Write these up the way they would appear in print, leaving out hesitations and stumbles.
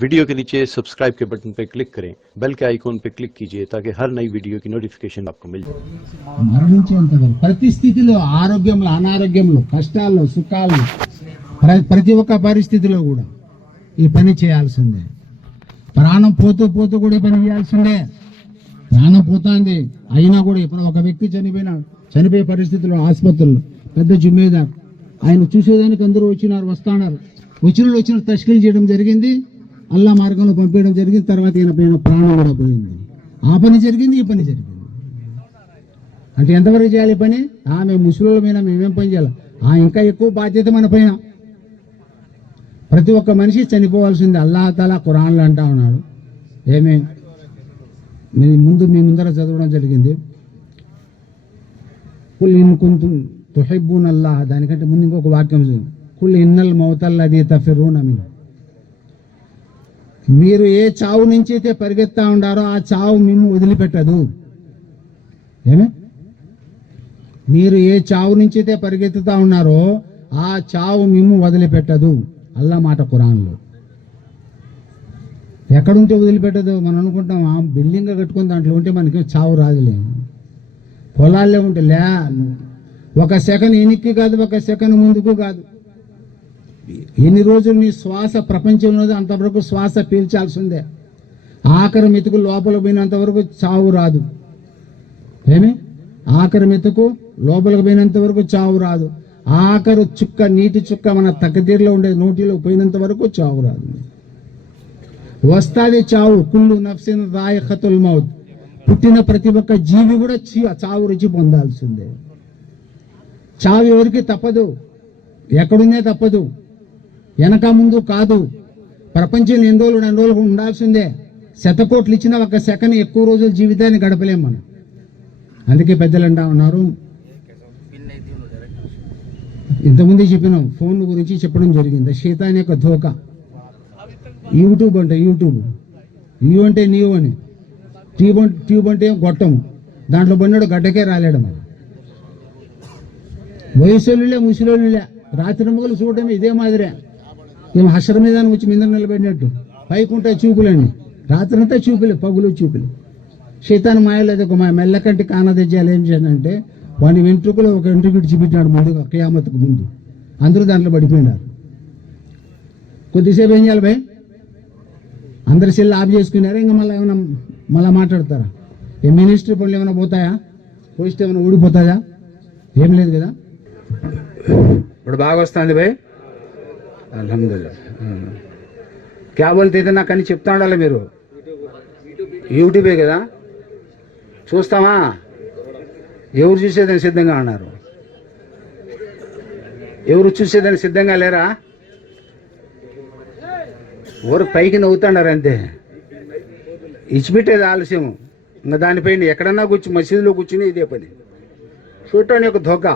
Video के नीचे subscribe के बटन पर क्लिक करें, बेल के आइकॉन पर क्लिक कीजिए ताकि हर नई वीडियो की नोटिफिकेशन आपको मिल जाए। మరణించేంతవరకు ప్రతి స్థితిలో, ఆరోగ్యంలో, అనారోగ్యంలో, కష్టాల్లో, సుఖాల్లో, ప్రతి ఒక్క పరిస్థితిలో కూడా ఈ పని చేయాల్సిందే. ప్రాణం పోతూ పోతూ కూడా ఈ పని చేయాల్సిందే. ప్రాణం పోతుంది అయినా కూడా ఇప్పుడు ఒక వ్యక్తి చనిపోయే పరిస్థితుల్లో ఆసుపత్రుల్లో పెద్ద జిమ్మేదార్ ఆయన చూసేదానికి అందరూ వస్తున్నారు. వచ్చిన తస్కీల్ చేయడం జరిగింది, అల్లా మార్గంలో పంపించడం జరిగింది. తర్వాత ఈయన ప్రాణం కూడా పోయింది. ఆ పని జరిగింది, ఈ పని జరిగింది. అంటే ఎంతవరకు చేయాలి ఈ పని? మేము ముస్లింల మీద మేమేం పని చేయాలి? ఇంకా ఎక్కువ బాధ్యత మన పైన. ప్రతి ఒక్క మనిషి చనిపోవాల్సింది. అల్లాహ్ తాలా ఖురాన్లో అంటా ఉన్నాడు. మీ ముందర చదవడం జరిగింది. కుల్ ఇన్ కుంతుం తుహిబ్బూన అల్లాహ్, దానికంటే ముందు ఇంకొక వాక్యం ఉంది. కుల్ ఇన్నల్ మౌతల్లదీ తఫిర్రూన మిన్హు, మీరు ఏ చావు నుంచి అయితే పరిగెత్తా ఉండారో ఆ చావు మేము వదిలిపెట్టదు. మీరు ఏ చావు నుంచి అయితే పరిగెత్తుతా ఉన్నారో ఆ చావు మేము వదిలిపెట్టదు. అల్లా మాట ఖురాన్లో. ఎక్కడుంటే వదిలిపెట్టదు? మనం అనుకుంటాం బిల్డింగ్ కట్టుకుని దాంట్లో ఉంటే మనకి చావు రాదులే. పొలాల్లో ఉంటే ఒక సెకండ్ వెనక్కి కాదు, ఒక సెకండ్ ముందుకు కాదు. ఎన్ని రోజులు నీ శ్వాస ప్రపంచంలో అంతవరకు శ్వాస పీల్చాల్సిందే. ఆఖరి మెతుకు లోపల పోయినంత వరకు చావు రాదు. ఆఖరి మెతుకు లోపలికి పోయినంత వరకు చావు రాదు. ఆఖరు చుక్క, నీటి చుక్క మన తగ్గదీరులో ఉండే నోటిలో పోయినంత వరకు చావు రాదు. వస్తాది చావు. కుల్లు నఫ్సిన్ రాయిఖతుల్ మౌత్, పుట్టిన ప్రతి ఒక్క జీవి కూడా చావు రుచి పొందాల్సిందే. చావు ఎవరికి తప్పదు, ఎక్కడున్నే తప్పదు, వెనక ముందు కాదు. ప్రపంచంలో ఎన్ని రోజులు ఉండాల్సిందే. శతకోట్లు ఇచ్చిన ఒక సెకండ్ ఎక్కువ రోజులు జీవితాన్ని గడపలేం మనం. అందుకే పెద్దలు అంటా ఉన్నారు, ఇంతకుముందు చెప్పినాం, ఫోన్ గురించి చెప్పడం జరిగింది. శైతాన్ యొక్క ధోకా. యూట్యూబ్ అంటే యూట్యూబ్, యూ అంటే నీవు అని, ట్యూబ్ అంటే గొట్టం, దాంట్లో పడినాడు గడ్డకే రాలేడు. మరి వయసులే ముసలోళ్ళే రాత్రి మొగలు చూడటమే ఇదే మాదిరే. ఏం హషర్ మీద వచ్చి మీద నిలబడినట్టు పైకుంటాయి చూపులని. రాత్రి అంతా చూపులే, పగులు చూపులు. శైతాన్ మాయలేదు. ఒక మెల్లకంటి కానదెజ్జాలు ఏం చేయాలంటే వాని వెంట్రుకలు ఒక వెంట్రుకు చూపించినాడు ముందుగా, కియామత్కు ముందు. అందరూ దాంట్లో పడిపోయినారు. కొద్దిసేపు ఏం చేయాలి భయ్? అందరి సెల్ ఆఫ్ చేసుకున్నారా? ఇంకా మళ్ళీ మాట్లాడతారా? ఏ మినిస్టర్ పనులు ఏమైనా పోతాయా? పోస్ట్ ఏమైనా ఊడిపోతాయా? ఏం లేదు కదా. ఇప్పుడు బాగా వస్తుంది భయ్, అల్హమ్దుల్లా. క్యా బోల్తే నాకు అని చెప్తా ఉండాలి మీరు. యూట్యూబే కదా చూస్తామా? ఎవరు చూసేదాన్ని సిద్ధంగా ఉన్నారు? ఎవరు చూసేదాన్ని సిద్ధంగా లేరా? ఎవరు పైకి నవ్వుతున్నారు అంతే. ఇచ్చిపెట్టేది ఆలస్యం. ఇంకా దానిపైన ఎక్కడన్నా మసీదులో కూర్చుని ఇదే పని. చూడటానికి ఒక ధోకా.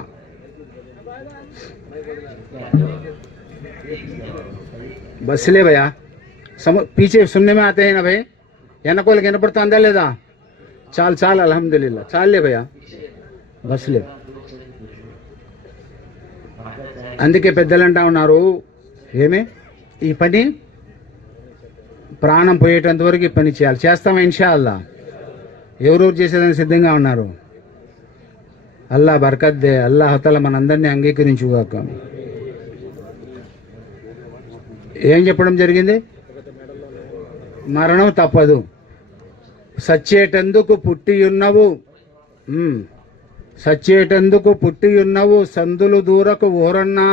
బస్సులే భయ్యా, పీछे सुनने में आते हैं ना भाई, వెనకోళ్ళకి వినపడుతుందా లేదా? చాలు అల్హమ్దులిల్లా, చాలులే భయ్యా, బస్సులే. అందుకే పెద్దలు అంటా ఉన్నారు, ఈ పని ప్రాణం పోయేటంత వరకు ఈ పని చేయాలి. చేస్తామా ఇన్షాల్లా? ఎవరెవరు చేసేదానికి సిద్ధంగా ఉన్నారు? అల్లా బర్కత్ దే. అల్లాహ్ తఆలా మనందరినీ అంగీకరించుగాక. ఏం చెప్పడం జరిగింది? మరణం తప్పదు. సచ్చేటందుకు పుట్టి ఉన్నవు సందులు దూరకు ఓరన్నా.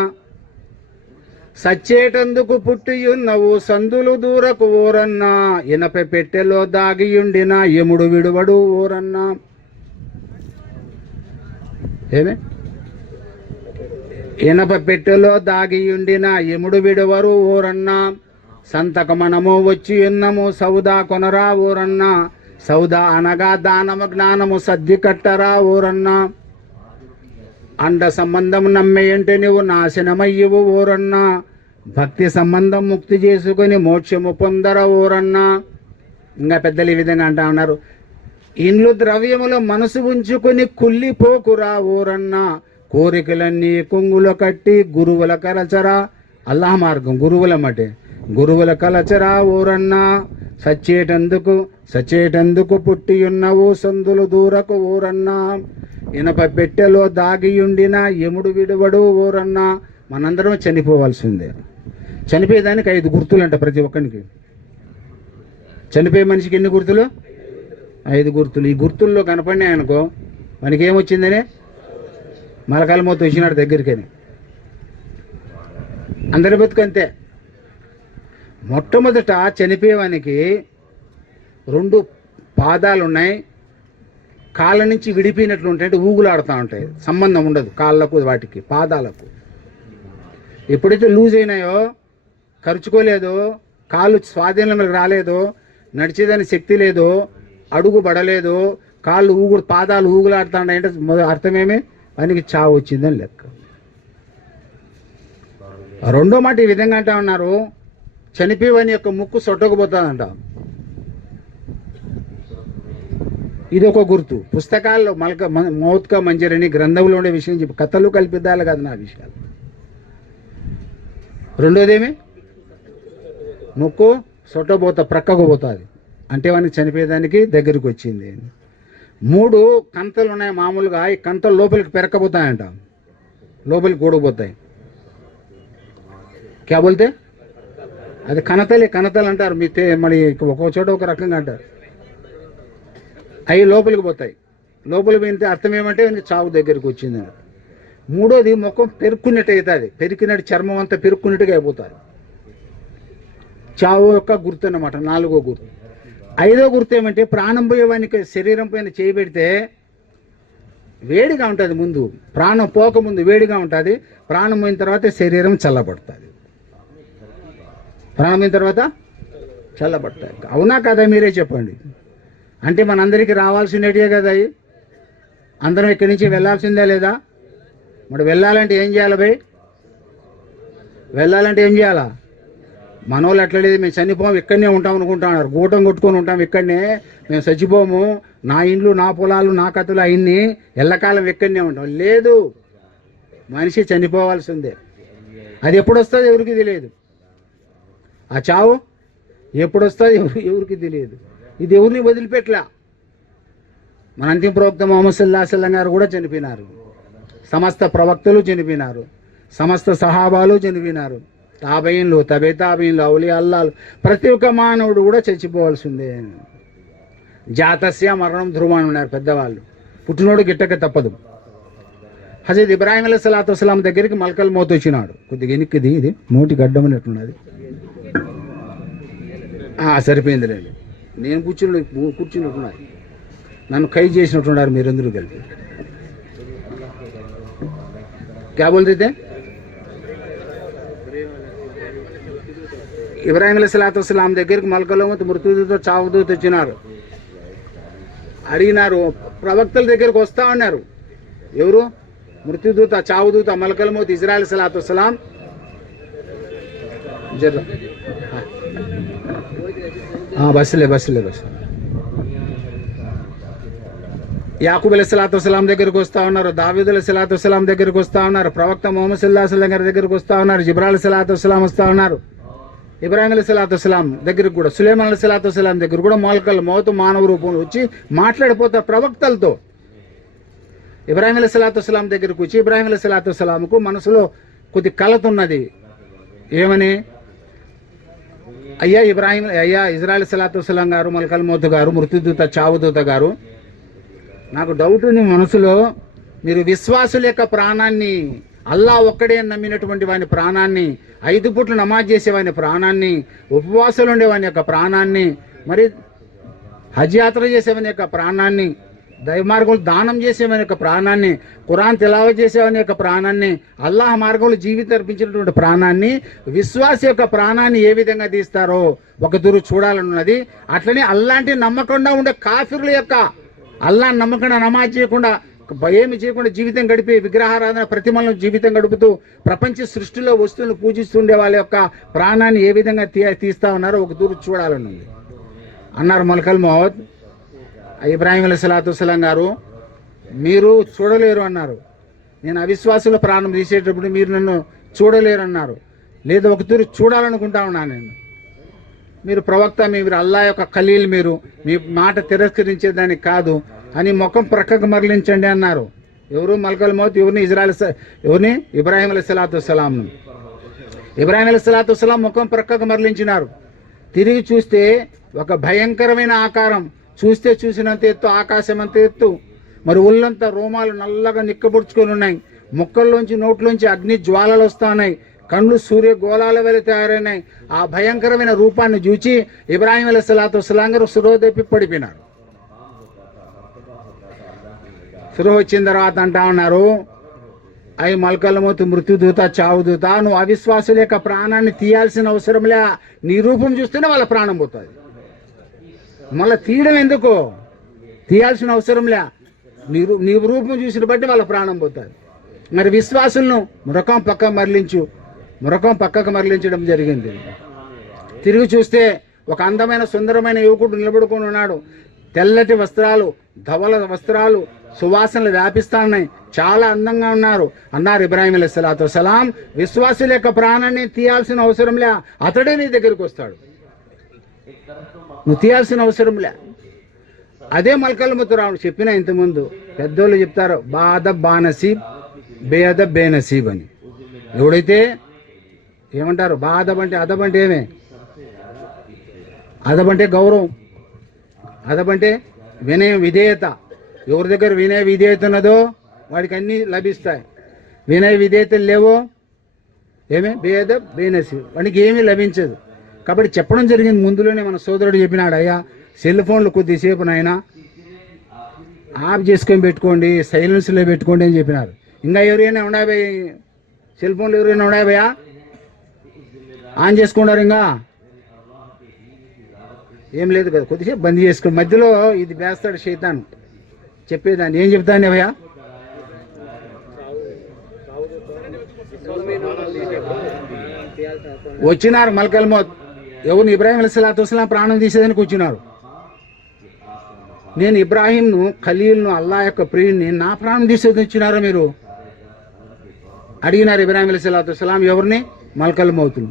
సచ్చేటందుకు పుట్టి ఉన్నవు సందులు దూరకు ఓరన్నా. ఇనప పెట్టెలో దాగియుండిన యముడు విడువడు ఓరన్నా. ఇనప పెట్టెలో దాగియుండిన యముడు విడువరు ఓరన్నా. సంతకమనము వచ్చి ఉన్నము సౌదా కొనరా ఓరన్నా. సౌదా అనగా దానము జ్ఞానము సద్ది కట్టరా ఓరన్నా. అండ సంబంధం నమ్మేయంటే నువ్వు నాశనమయ్యవు ఓరన్నా. భక్తి సంబంధం ముక్తి చేసుకుని మోక్షము పొందర ఓరన్నా. ఇంకా పెద్దలు ఈ విధంగా అంటా ఉన్నారు, ఇండ్లు ద్రవ్యములో మనసు ఉంచుకుని కుళ్ళిపోకురా ఓరన్నా. కోరికలన్నీ కొంగులో కట్టి గురువుల కరచరా. అల్లాహ్ మార్గం గురువుల మటే గురువుల కలచరా ఊరన్నా సచ్చేటందుకు పుట్టియున్నవు సందులు దూరకు ఊరన్నా ఇనప పెట్టెలో దాగియుండిన యముడు విడువడు ఊరన్నా. మనందరం చనిపోవాల్సిందే. చనిపోయేదానికి 5 గుర్తులంట ప్రతి ఒక్కరికి. చనిపోయే మనిషికి ఎన్ని గుర్తులు? 5 గుర్తులు. ఈ గుర్తుల్లో కనపడినాయి అనుకో మనకి ఏమొచ్చిందని మలకాల మూత వచ్చినాడు దగ్గరికని. అందరి బతుకంతే. మొట్టమొదట చనిపోయేవానికి 2 పాదాలు ఉన్నాయి, కాళ్ళ నుంచి విడిపోయినట్లు ఉంటాయి, అంటే ఊగులాడుతూ ఉంటాయి, సంబంధం ఉండదు కాళ్ళకు వాటికి పాదాలకు. ఎప్పుడైతే లూజ్ అయినాయో, ఖర్చుకోలేదు, కాళ్ళు స్వాధీనంలోకి రాలేదు, నడిచేదానికి శక్తి లేదు, అడుగు పడలేదు, కాళ్ళు పాదాలు ఊగులాడుతున్నాయంటే అర్థమేమి? వానికి చావు వచ్చిందని లెక్క. రెండో మాట ఈ విధంగా అంటా ఉన్నారు, చనిపోయేవాని యొక్క ముక్కు సొట్టకపోతుందంట. ఇది ఒక గుర్తు. పుస్తకాల్లో మౌత్కా మంజరని గ్రంథంలో ఉండే విషయం చెప్పి కథలు కల్పిద్దాలు కాదు నా విషయాలు. రెండోదేమి? ముక్కు ప్రక్కకు పోతుంది అంటే వానికి చనిపోయేదానికి దగ్గరికి వచ్చింది. 3 కంతలు ఉన్నాయి మామూలుగా. ఈ కంతలు లోపలికి పెరక్కపోతాయంట, లోపలికి కూడకపోతాయి. క్యా బోల్తే? అది కనతలు అంటారు. మీ మరి ఒక్కో చోట ఒక రకంగా అంటారు. అవి లోపలికి పోతాయి. లోపలికి పోయితే అర్థం ఏమంటే చావు దగ్గరికి వచ్చింది. 3వది ముఖం పెరుక్కున్నట్టు అవుతుంది, పెరికినట్టు చర్మం అంతా పెరుక్కున్నట్టుగా అయిపోతారు. చావు యొక్క గుర్తు అన్నమాట. 4వ గుర్తు. 5వ గుర్తు ఏమంటే ప్రాణం పోయేవానికి శరీరం పైన చేయబెడితే వేడిగా ఉంటుంది. ముందు ప్రాణం పోకముందు వేడిగా ఉంటుంది, ప్రాణం పోయిన తర్వాత శరీరం చల్లబడుతుంది. ప్రాణం అయిన తర్వాత చల్లబడతాయి. అవునా కదా? మీరే చెప్పండి. అంటే మనందరికీ రావాల్సినటివే కదా అవి. అందరం ఇక్కడి నుంచి వెళ్ళాల్సిందే లేదా? మరి వెళ్ళాలంటే ఏం చేయాలి భయ్? వెళ్ళాలంటే ఏం చేయాలా? మనోళ్ళు అట్లా లేదు, మేము చనిపోము ఇక్కడనే ఉంటాం అనుకుంటున్నారు, గూటం కొట్టుకొని ఉంటాం ఇక్కడనే, మేము చచ్చిపోము, నా ఇండ్లు నా పొలాలు నా కథలు అన్నీ ఎల్లకాలం ఇక్కడనే ఉంటాం. లేదు, మనిషి చనిపోవాల్సిందే. అది ఎప్పుడు వస్తుంది ఎవరికి తెలియదు. ఆ చావు ఎప్పుడు వస్తుంది ఎవరికి తెలియదు. ఇది ఎవరిని వదిలిపెట్టలా. మన అంతిమ ప్రవక్త ముహమ్మద్ సల్లల్లాహు అలైహి వసల్లం గారు కూడా చనిపోయినారు, సమస్త ప్రవక్తలు చనిపోయినారు, సమస్త సహాబాలు చనిపోయినారు, తాబయిన్లు, తాబీయిన్లు, ఔలియా అల్లాలు, ప్రతి ఒక్క మానవుడు కూడా చచ్చిపోవాల్సిందే. జాతస్య మరణం ధ్రువం అని ఉన్నారు పెద్దవాళ్ళు. పుట్టినోడు గిట్టక తప్పదు. హజరత్ ఇబ్రాహీం అలైహిస్సలాతు వస్సలాం దగ్గరికి మల్కల్ మౌత్ వచ్చినాడు. కొద్దిగా ఎనిక్కిది, ఇది నోటి గడ్డమన్నట్టున్నది. సరిపోయిందిలేండి. నేను కూర్చున్నట్టున్నారు, నన్ను ఖైదు చేసినట్టున్నారు మీరందరూ కలిపి. క్యా బోల్తే? ఇబ్రాహీం అలైహిస్సలాతు వస్సలాం దగ్గరికి మల్కల్ మౌత్ మృత్యుదూత చావుదూత వచ్చినారు. అడిగినారు, ప్రవక్తల దగ్గరికి వస్తా ఉన్నారు. ఎవరు? మృత్యుదూత, చావుదూత మల్కల్ మౌత్ ఇజ్రాయిల్ అలైహిస్సలాతు వస్సలాం. బస్సులే యాకూబ్ అలైహిస్సలాతు వస్సలాం దగ్గరికి వస్తా ఉన్నారు, దావీద్ అలైహిస్సలాతు వస్సలాం దగ్గరికి వస్తా ఉన్నారు, ప్రవక్త ముహమ్మద్ సల్లల్లాహు అలైహి వసల్లం గారి దగ్గరికి వస్తా ఉన్నారు, జిబ్రాయిల్ అలైహిస్సలాతు వస్సలాం వస్తా ఉన్నారు. ఇబ్రాహీం అలైహిస్సలాతు వస్సలాం దగ్గరికి కూడా, సులైమాన్ అలైహిస్సలాతు వస్సలాం దగ్గర కూడా మల్కల్ మౌత్ మానవ రూపంలో వచ్చి మాట్లాడిపోతారు ప్రవక్తలతో. ఇబ్రాహీం అలైహిస్సలాతు వస్సలాం దగ్గరికి వచ్చి ఇబ్రాహీం అలైహిస్సలాతు వస్సలాంకు మనసులో కొద్ది కలత ఉన్నది. ఏమని? అయ్యా ఇజ్రాయిల్ అలైహిస్సలాతు వస్సలాం గారు, మల్కల్ మౌత్ గారు, మృత్యుదూత చావుదూత గారు, నాకు డౌట్ ఉంది మనసులో. మీరు విశ్వాసుల యొక్క ప్రాణాన్ని, అల్లా ఒక్కడే నమ్మినటువంటి వాని ప్రాణాన్ని, 5 పూట్లు నమాజ్ చేసేవాని ప్రాణాన్ని, ఉపవాసాలు ఉండేవాని యొక్క ప్రాణాన్ని, మరి హజ్ యాత్ర చేసేవాని యొక్క ప్రాణాన్ని, దైవ మార్గంలో దానం చేసేవాని యొక్క ప్రాణాన్ని, ఖురాన్ తిలావత్ చేసేవాని యొక్క ప్రాణాన్ని, అల్లాహ్ మార్గంలో జీవితం అర్పించినటువంటి ప్రాణాన్ని, విశ్వాస యొక్క ప్రాణాన్ని ఏ విధంగా తీస్తారో ఒక దూరు చూడాలన్నది. అట్లనే అల్లాంటి నమ్మకుండా ఉండే కాఫిరుల యొక్క, అల్లా నమ్మకుండా నమాజ్ చేయకుండా ఏమి చేయకుండా జీవితం గడిపి విగ్రహారాధన ప్రతిమలను జీవితం గడుపుతూ ప్రపంచ సృష్టిలో వస్తువులను పూజిస్తుండే వాళ్ళ యొక్క ప్రాణాన్ని ఏ విధంగా తీస్తా ఉన్నారో ఒక దూరు చూడాలని ఉంది అన్నారు మల్కల్ మౌత్. ఇబ్రాహీం అలైహిస్సలాతు వస్సలాం గారు, మీరు చూడలేరు అన్నారు. నేను అవిశ్వాసుల ప్రాణం తీసేటప్పుడు మీరు నన్ను చూడలేరు అన్నారు. లేదా ఒక తూరి చూడాలనుకుంటా ఉన్నాను నేను. మీరు ప్రవక్త, మీరు అల్లా యొక్క ఖలీల్, మీరు మీ మాట తిరస్కరించేదానికి కాదు అని ముఖం ప్రక్కకు మరలించండి అన్నారు. ఎవరు? మల్కల్ మౌత్. ఎవరిని? ఇబ్రాహీం అలైహిస్సలాతు వస్సలాంను. ఇబ్రాహీం అలైహిస్సలాతు వస్సలాం ముఖం ప్రక్కకు మరలించినారు. తిరిగి చూస్తే ఒక భయంకరమైన ఆకారం, చూస్తే చూసినంత ఎత్తు, ఆకాశం అంత ఎత్తు, మరి ఒళ్ళంతా రోమాలు నల్లగా నిక్కబుడుచుకొని ఉన్నాయి, ముక్కల్లోంచి నోట్లోంచి అగ్ని జ్వాలలు వస్తున్నాయి, కళ్ళు సూర్య గోళాల వల్ల తయారైనాయి. ఆ భయంకరమైన రూపాన్ని చూచి ఇబ్రాహీం అలైహిస్సలాతు వస్సలాం గారు సురోహ తెప్పి పడిపోయినారు. సురోహ వచ్చిన తర్వాత అంటా ఉన్నారు, అయి మల్కల్ మౌత్, మృత్యుదూత, చావుదూత, నువ్వు అవిశ్వాసుల యొక్క ప్రాణాన్ని తీయాల్సిన అవసరంలే, నీ రూపం చూస్తేనే వాళ్ళ ప్రాణం పోతుంది. మళ్ళీ తీయడం ఎందుకు? తీయాల్సిన అవసరంలే, నీ రూపం చూసిన బట్టి వాళ్ళ ప్రాణం పోతుంది. మరి విశ్వాసులను ముఖం పక్కకు మరలించడం జరిగింది. తిరిగి చూస్తే ఒక అందమైన సుందరమైన యువకుడు నిలబడుకొని ఉన్నాడు. తెల్లటి వస్త్రాలు, ధవల వస్త్రాలు, సువాసనలు వ్యాపిస్తున్నాయి, చాలా అందంగా ఉన్నారు. అన్నారు ఇబ్రాహీం అలైహిస్సలాతు వస్సలాం, విశ్వాసుల యొక్క ప్రాణాన్ని తీయాల్సిన అవసరంలే, అతడే నీ దగ్గరికి వస్తాడు, నువ్వు తీయాల్సిన అవసరంలే. అదే మల్కల్ మౌత్ రావు చెప్పిన ఇంతకుముందు పెద్దోళ్ళు చెప్తారు, బాదబ్ బానసీబ్ బేఅదబ్ బేనసీబ్ అని. ఎవడైతే ఏమంటారు, బాదబ్ అంటే అదబ్ అంటే ఏమే? అదబ్ అంటే గౌరవం, అదబ్ అంటే వినయం, విధేయత. ఎవరి దగ్గర వినయ విధేయత ఉన్నదో వాడికి అన్నీ లభిస్తాయి. వినయ విధేయతలు లేవో ఏమే? బేఅదబ్ బేనసీబ్, వాడికి ఏమీ లభించదు. కాబట్టి చెప్పడం జరిగింది ముందులోనే. మన సోదరుడు చెప్పినాడు, అయ్యా సెల్ ఫోన్లు కొద్దిసేపు నాయనా ఆఫ్ చేసుకొని పెట్టుకోండి, సైలెన్స్లో పెట్టుకోండి అని చెప్పినారు. ఇంకా ఎవరైనా ఉండాయి సెల్ ఫోన్లు, ఎవరైనా ఉండాయి భయ్యా ఆన్ చేసుకున్నారు? ఇంకా ఏం లేదు కదా, కొద్దిసేపు బంద్ చేసుకోండి. మధ్యలో ఇది వేస్తాడు శైతాన్ చెప్పేదాన్ని. ఏం చెప్తాను భయ్యా? వచ్చినారు మల్కల్ మౌత్. ఎవరిని? ఇబ్రాహీం అలైహిస్సలాతు వస్సలాం ప్రాణం తీసేదానికి వచ్చినారు. నేను ఇబ్రాహీంను, ఖలీల్ను, అల్లా యొక్క ప్రియుడిని నా ప్రాణం తీసేది వచ్చినారా మీరు అడిగినారు ఇబ్రాహీం అలైహిస్సలాతు వస్సలాం. ఎవరిని? మల్కల్ మౌత్ను,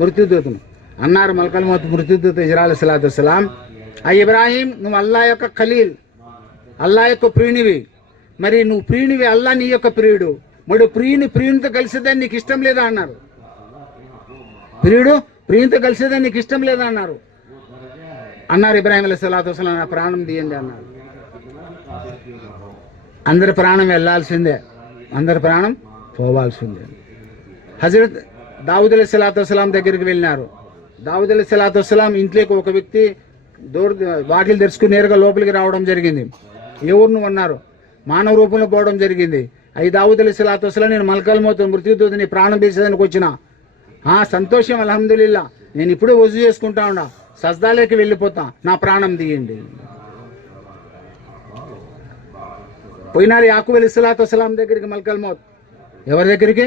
మృత్యుదూతను. అన్నారు మల్కల్ మౌత్ మృత్యుదూత ఇజ్రాయిల్ అలైహిస్సలాతు వస్సలాం, ఆ ఇబ్రాహీం, నువ్వు అల్లా యొక్క ఖలీల్, అల్లా యొక్క ప్రియునివి. మరి నువ్వు ప్రియునివి, అల్లా నీ యొక్క ప్రియుడు. మరి ప్రియునితో కలిసేదాన్ని నీకు ఇష్టం లేదా అన్నారు. ప్రియునితో కలిసేదాన్ని నీకు ఇష్టం లేదా అన్నారు. ఇబ్రాహీం అలైహిస్సలాతు వస్సలాం, నా ప్రాణం తీయండి అన్నారు. అందరి ప్రాణం వెళ్లాల్సిందే, అందరి ప్రాణం పోవాల్సిందే. హజరత్ దావూద్ అలైహిస్సలాతు వస్సలాం దగ్గరికి వెళ్ళినారు. దావూద్ అలైహిస్సలాతు వస్సలాం ఇంట్లోకి ఒక వ్యక్తి వాకిలు తెరుచుకుని నేరుగా లోపలికి రావడం జరిగింది. ఎవరు నువ్వు అన్నారు? మానవ రూపంలో పోవడం జరిగింది. అయి దావూద్ అలైహిస్సలాతు వస్సలాం, నేను మల్కల్ మౌత్ మృత్యుదూతని ప్రాణం తీసేదానికి వచ్చిన. సంతోషం, అల్హమ్దులిల్లా, నేను ఇప్పుడే వజూ చేసుకుంటా ఉన్నా, సజ్దాలోకి వెళ్ళిపోతా, నా ప్రాణం తీయండి. పోయినారు యాకూబ్ అలైహిస్సలాతు వస్సలాం దగ్గరికి మల్కల్ మౌత్. ఎవరి దగ్గరికి?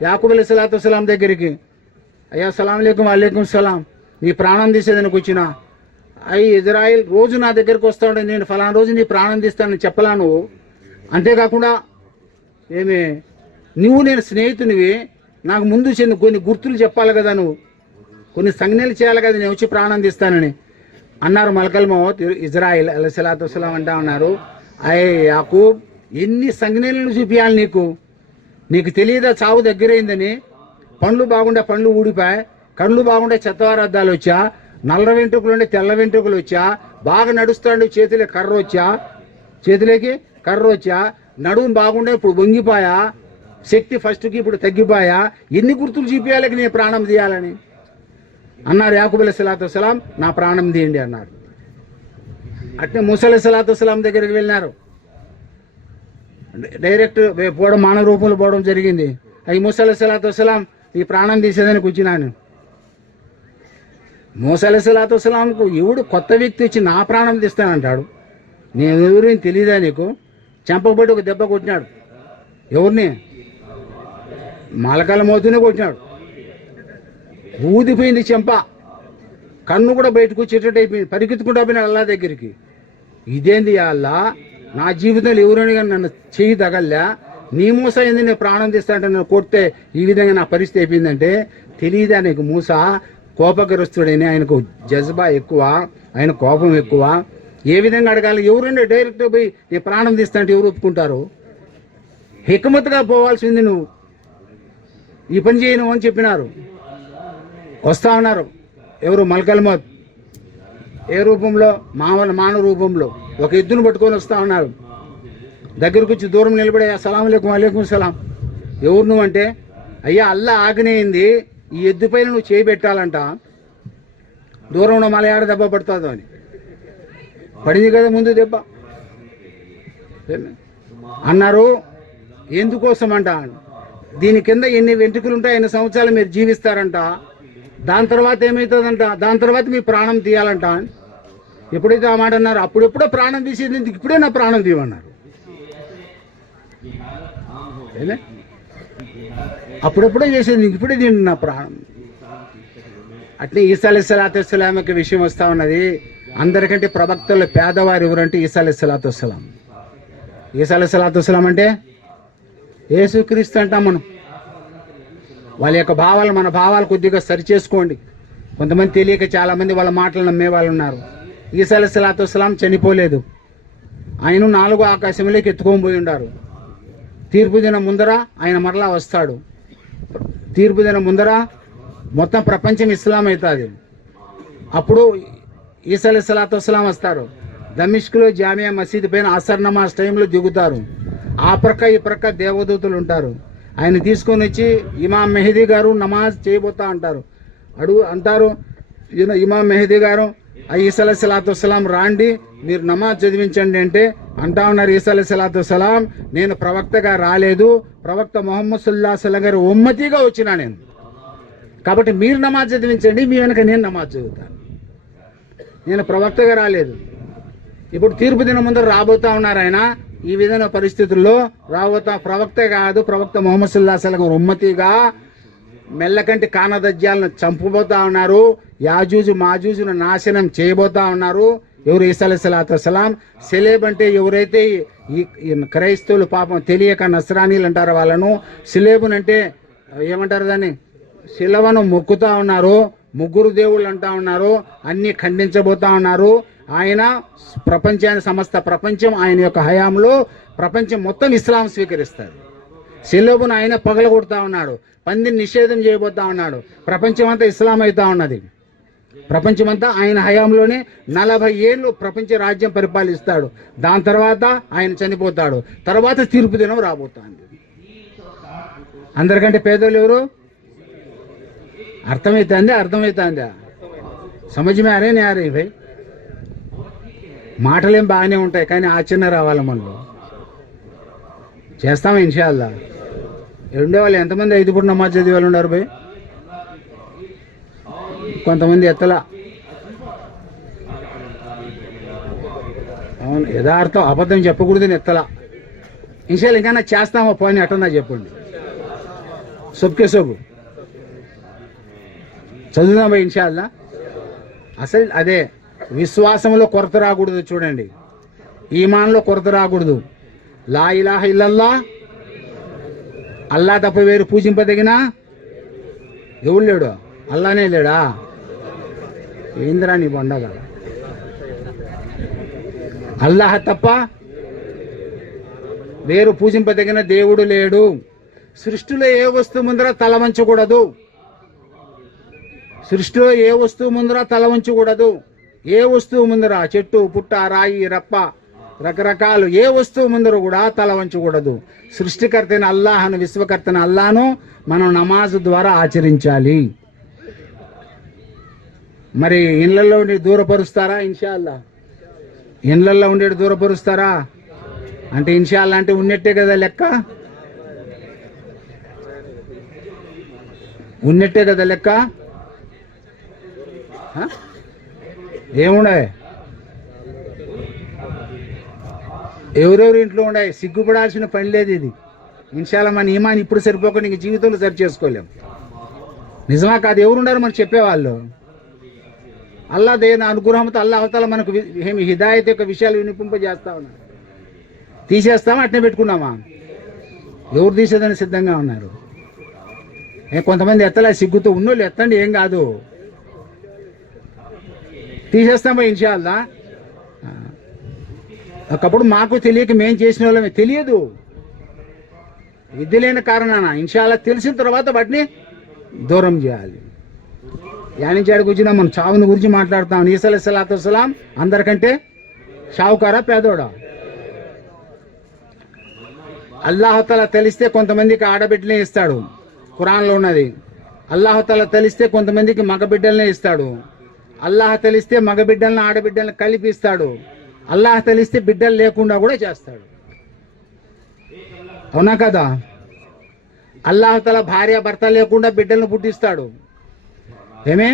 యాకూబ్ అలైహిస్సలాతు వస్సలాం దగ్గరికి. అయ్యా సలాం అలైకుం. అలైకుం సలాం. నీ ప్రాణం తీసేదానికి వచ్చిన. అయ్యి ఇజ్రాయిల్ రోజు నా దగ్గరికి వస్తాడు, నేను ఫలానా రోజు నీ ప్రాణం తీస్తానని చెప్పలా నువ్వు? అంతేకాకుండా ఏమి నువ్వు నేను స్నేహితునివి, నాకు ముందు కొన్ని గుర్తులు చెప్పాలి కదా, నువ్వు కొన్ని సంజ్ఞలు చేయాలి కదా, నేను వచ్చి ప్రాణం తీస్తానని అన్నారు మల్కల్ మౌత్. ఇజ్రాయిల్ అలైహిస్సలాతు వస్సలాం అంటా ఉన్నారు, అయ్యే యాకూబ్, ఎన్ని సంజ్ఞలను చూపించాలి నీకు తెలియదా చావు దగ్గరైందని? పండ్లు బాగుండే పండ్లు ఊడిపోయాయి, కళ్ళు బాగుండే చెత్తవారద్దాలు వచ్చా, నల్ల వెంట్రుకలు ఉండే తెల్ల వెంట్రుకలు వచ్చా, బాగా నడుస్తాడు చేతిలోకి కర్ర వచ్చా, నడుము బాగుండే ఇప్పుడు వంగిపోయా, శక్తి ఫస్ట్కి ఇప్పుడు తగ్గిపోయా, ఎన్ని గుర్తులు చూపించాలి నేను ప్రాణం తీయాలని అన్నారు యాకూబ్ అలైహిస్సలాతు వస్సలాం. నా ప్రాణం తీయండి అన్నారు. అట్నే మూసా అలైహిస్సలాతు వస్సలాం దగ్గరికి వెళ్ళినారు. డైరెక్ట్ పోవడం, మానవ రూపంలో పోవడం జరిగింది. అవి మూసా అలైహిస్సలాతు వస్సలాం, ఈ ప్రాణం తీసేదానికి వచ్చినాను. మూసా అలైహిస్సలాతు వస్సలాంకు ఎవడు కొత్త వ్యక్తి వచ్చి నా ప్రాణం తీస్తానంటాడు? నేను ఎవరిని తెలియదా నీకు? చెంపబడి ఒక దెబ్బ కొట్టినాడు. ఎవరిని? మల్కల్ మౌతునే కొట్టినాడు. ఊదిపోయింది చెంప, కన్ను కూడా బయటకు వచ్చేటట్టు అయిపోయింది. పరిగెత్తుకుంటూ పోయినాడు అల్లా దగ్గరికి. ఇదేంది అల్లా, నా జీవితంలో ఎవరైనా కానీ నన్ను చేయి తగల్లా, నీ మూస ఏంది, నేను ప్రాణం తీస్తాంటే నేను కొడితే ఈ విధంగా నా పరిస్థితి అయిపోయిందంటే తెలియదా నీకు? మూస కోపగ్రస్తుడని, ఆయనకు జజ్బా ఎక్కువ, ఆయన కోపం ఎక్కువ. ఏ విధంగా అడగాలి? ఎవరుండే డైరెక్ట్ పోయి నీ ప్రాణం తీస్తాంటే ఎవరు ఒప్పుకుంటారు? హికమత్గా పోవాల్సింది నువ్వు. ఈ పని చేయను అని చెప్పినారు. వస్తా ఉన్నారు ఎవరు? మల్కల్ మౌత్. ఏ రూపంలో? మానవ రూపంలో ఒక ఎద్దును పట్టుకొని వస్తా ఉన్నారు. దగ్గరకు వచ్చి దూరం నిలబడే అస్సలాం అలైకుం, అలైకుం సలాం. ఎవరు నువ్వు అంటే, అయ్యా అల్లా ఆజ్ఞయింది ఈ ఎద్దు పైన నువ్వు చేయబెట్టాలంట, దూరంలో మలయాడ దెబ్బ పడుతుందో అని. పడింది కదా ముందు దెబ్బ అన్నారు. ఎందుకోసం అంట? దీని కింద ఎన్ని వెంట్రుకలు ఉంటాయి, ఎన్ని సంవత్సరాలు మీరు జీవిస్తారంట, దాని తర్వాత ఏమవుతుందంట, దాని తర్వాత మీ ప్రాణం తీయాలంట. ఎప్పుడైతే ఆ మాట అన్నారు, అప్పుడెప్పుడో ప్రాణం తీసేది, ఇప్పుడే నా ప్రాణం తీయమన్నారు. అప్పుడెప్పుడో చేసేది, ఇప్పుడే దీని నా ప్రాణం. అట్లే ఈసా అలైహిస్సలాతు వస్సలాం యొక్క విషయం వస్తా ఉన్నది. అందరికంటే ప్రవక్తలు పేదవారు ఎవరంటే ఈసా అలైహిస్సలాతు వస్సలాం. ఈసా అలైహిస్సలాతు వస్సలాం అంటే యేసుక్రీస్తు అంటాం మనం. వాళ్ళ యొక్క భావాలు మన భావాలు కొద్దిగా సరి చేసుకోండి. కొంతమంది తెలియక చాలా మంది వాళ్ళ మాటలు నమ్మే వాళ్ళు ఉన్నారు. ఈసా అలైహిస్సలాతు వస్సలాం చనిపోలేదు. ఆయన 4వ ఆకాశంలోకి ఎత్తుకొని పోయి ఉండారు. తీర్పు దినం ముందర ఆయన మరలా వస్తాడు. తీర్పు దినం ముందర మొత్తం ప్రపంచం ఇస్లాం అవుతుంది. అప్పుడు ఈసా అలైహిస్సలాతు వస్సలాం వస్తారు. దమిష్క్లో జామియా మసీద్ పైన అసర్ నమాజ్ టైంలో దిగుతారు. ఆ ప్రక్క ఈ ప్రక్క దేవదూతలు ఉంటారు. ఆయన తీసుకొని వచ్చి ఇమాం మెహదీ గారు నమాజ్ చేయబోతా అంటారు. అంటారు ఇమాం మెహదీ గారు, ఈసా అలైహిస్సలాతు వస్సలాం రాండి, మీరు నమాజ్ చదివించండి అంటే అంటా ఉన్నారు ఈసా అలైహిస్సలాతు వస్సలాం, నేను ప్రవక్తగా రాలేదు, ప్రవక్త ముహమ్మద్ సల్లల్లాహు అలైహి వసల్లం గారు ఉమ్మతిగా వచ్చినా నేను, కాబట్టి మీరు నమాజ్ చదివించండి, మీ వెనక నేను నమాజ్ చదువుతాను. నేను ప్రవక్తగా రాలేదు. ఇప్పుడు తీర్పు దినం ముందర రాబోతా ఉన్నారు ఆయన. ఈ విధమైన పరిస్థితుల్లో రాబోతా ప్రవక్త కాదు, ప్రవక్త ముహమ్మద్ సల్లల్లాహు అలైహి వసల్లం గారు ఉమ్మతిగా మెల్లకంటి కానదజ్జాలను చంపబోతా ఉన్నారు. యాజూజు మాజూజును నాశనం చేయబోతా ఉన్నారు. ఎవరు? ఈసా అలైహిస్సలాతు వస్సలాం. సెలేబ్ అంటే ఎవరైతే ఈ క్రైస్తవులు పాపం తెలియక నస్రానీలు అంటారు వాళ్ళను. సిలేబునంటే ఏమంటారు దాన్ని? శిలవను మొక్కుతా ఉన్నారు. ముగ్గురు దేవుళ్ళు అంటా ఉన్నారు. అన్ని ఖండించబోతా ఉన్నారు. ఆయన ప్రపంచాన్ని, సమస్త ప్రపంచం ఆయన యొక్క హయాంలో ప్రపంచం మొత్తం ఇస్లాం స్వీకరిస్తారు. సిలోబును ఆయన పగలగొడతా ఉన్నాడు. పందిని నిషేధం చేయబోతా ఉన్నాడు. ప్రపంచం అంతా ఇస్లాం అవుతా ఉన్నది. ప్రపంచమంతా ఆయన హయాంలోనే 40 ఏళ్ళు ప్రపంచ రాజ్యం పరిపాలిస్తాడు. దాని తర్వాత ఆయన చనిపోతాడు. తర్వాత తీర్పు దినం రాబోతుంది. అందరికంటే పేదోళ్ళు ఎవరు? అర్థమవుతుందా? సమజ్ మే అరే నే అరే భయ్. మాటలేం బాగానే ఉంటాయి కానీ ఆచరణ రావాలి. మనలో చేస్తామా ఇన్షాల్లా. ఉండేవాళ్ళు ఎంతమంది 5 పూట నమాజ్ చదివే వాళ్ళు ఉన్నారు భయ్? కొంతమంది ఎత్తలా. అవును, యథార్థం అబద్ధం చెప్పకూడదని ఎత్తలా. ఇన్షాల్లా ఇంకా చేస్తామో పోనీ అట్టన్నా చెప్పండి. సొబ్కే సొబు చదువుదాం భయ్ ఇన్షాల్లా. అసలు అదే విశ్వాసంలో కొరత రాకూడదు. చూడండి, ఈమాన్లో కొరత రాకూడదు. లా ఇలాహ ఇల్లల్లా, అల్లా తప్ప వేరు పూజింపదగిన ఎవరు లేడు? అల్లానే లేడా? ఏందిరా నీ బండగా? అల్లాహ్ తప్ప వేరు పూజింపదగిన దేవుడు లేడు. సృష్టిలో ఏ వస్తువు ముందర తల వంచకూడదు. సృష్టిలో ఏ వస్తువు ముందర తల వంచకూడదు. ఏ వస్తువు ముందర, చెట్టు పుట్ట రాయి రప్ప రకరకాలు ఏ వస్తువు ముందర కూడా తల వంచకూడదు. సృష్టికర్తైన అల్లాహను, విశ్వకర్తైన అల్లాహను మనం నమాజ్ ద్వారా ఆచరించాలి. మరి ఇళ్లలో ఉండి దూరపరుస్తారా? ఇన్షాల్లా. ఇళ్లలో ఉండేది దూరపరుస్తారా అంటే ఇన్షాల్లా అంటే ఉన్నట్టే కదా లెక్క. ఉన్నట్టే కదా లెక్క. ఏముండే? ఎవరెవరు ఇంట్లో ఉండే? సిగ్గుపడాల్సిన పని లేదు ఇది. ఇన్షాల్లా మన ఈమాన్ ఇప్పుడు సరిపోక నీకు జీవితంలో సరి చేసుకోలేం. నిజమా కాదు? ఎవరున్నారు మనకు చెప్పేవాళ్ళు? అల్లా దేని అనుగ్రహంతో అల్లా అవతల మనకు హిదాయత్ యొక్క విషయాలు వినిపింపజేస్తా ఉన్నారు. తీసేస్తామా అట్నే పెట్టుకున్నామా? ఎవరు తీసేదని సిద్ధంగా ఉన్నారు? కొంతమంది ఎత్తలే, సిగ్గుతో ఉన్నోళ్ళు ఎత్తండి, ఏం కాదు, తీసేస్తామా ఇన్షాల్లా. ఒకప్పుడు మాకు తెలియక మేం చేసిన వాళ్ళమే, తెలియదు, విద్య లేని కారణాన. ఇన్షాల్లా తెలిసిన తర్వాత వాటిని దూరం చేయాలి. యానించాడు కూర్చున్నా మనం చావుని గురించి మాట్లాడతాం. ఈసా అలైహిస్సలాతు వస్సలాం అందరికంటే షావుకారా, పేదోడా? అల్లాహుతాలా తెలిస్తే కొంతమందికి ఆడబిడ్డలే ఇస్తాడు, ఖురాన్లో ఉన్నది. అల్లాహుతాలా తెలిస్తే కొంతమందికి మగబిడ్డలనే ఇస్తాడు. అల్లాహ్ తెలిస్తే మగబిడ్డలను ఆడబిడ్డలను కలిపి ఇస్తాడు. అల్లాహ్ తెలిస్తే బిడ్డలు లేకుండా కూడా చేస్తాడు. అవునా కదా? అల్లాహుతాలా భార్య భర్త లేకుండా బిడ్డలను పుట్టిస్తాడు. ఏమే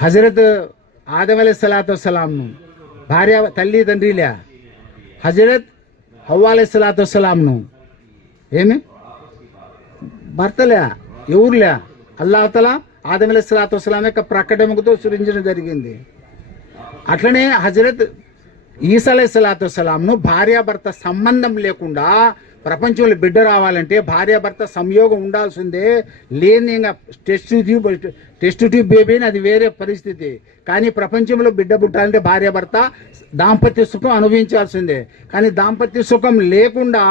హజరత్ ఆదం అలైహిస్సలాతు వస్సలాంను భార్య తల్లి తండ్రిలే, హజరత్ హవ్వా అలైహిస్సలాతు వస్సలాంను ఏమి భర్తలే, ఎవరులే. అల్లాహుతాలా ఆదం అలైహిస్సలాతు వస్సలాం యొక్క ప్రకటనతో సృజించడం జరిగింది. అట్లనే హజరత్ ఈసా అలైహిస్సలాతు వస్సలాంను భార్యాభర్త సంబంధం లేకుండా ప్రపంచంలో బిడ్డ రావాలంటే భార్యాభర్త సంయోగం ఉండాల్సిందే. లేని ఇంకా టెస్ట్ ట్యూబ్ బేబీ అది వేరే పరిస్థితి. కానీ ప్రపంచంలో బిడ్డ పుట్టాలంటే భార్యాభర్త దాంపత్య సుఖం అనుభవించాల్సిందే. కానీ దాంపత్య సుఖం లేకుండా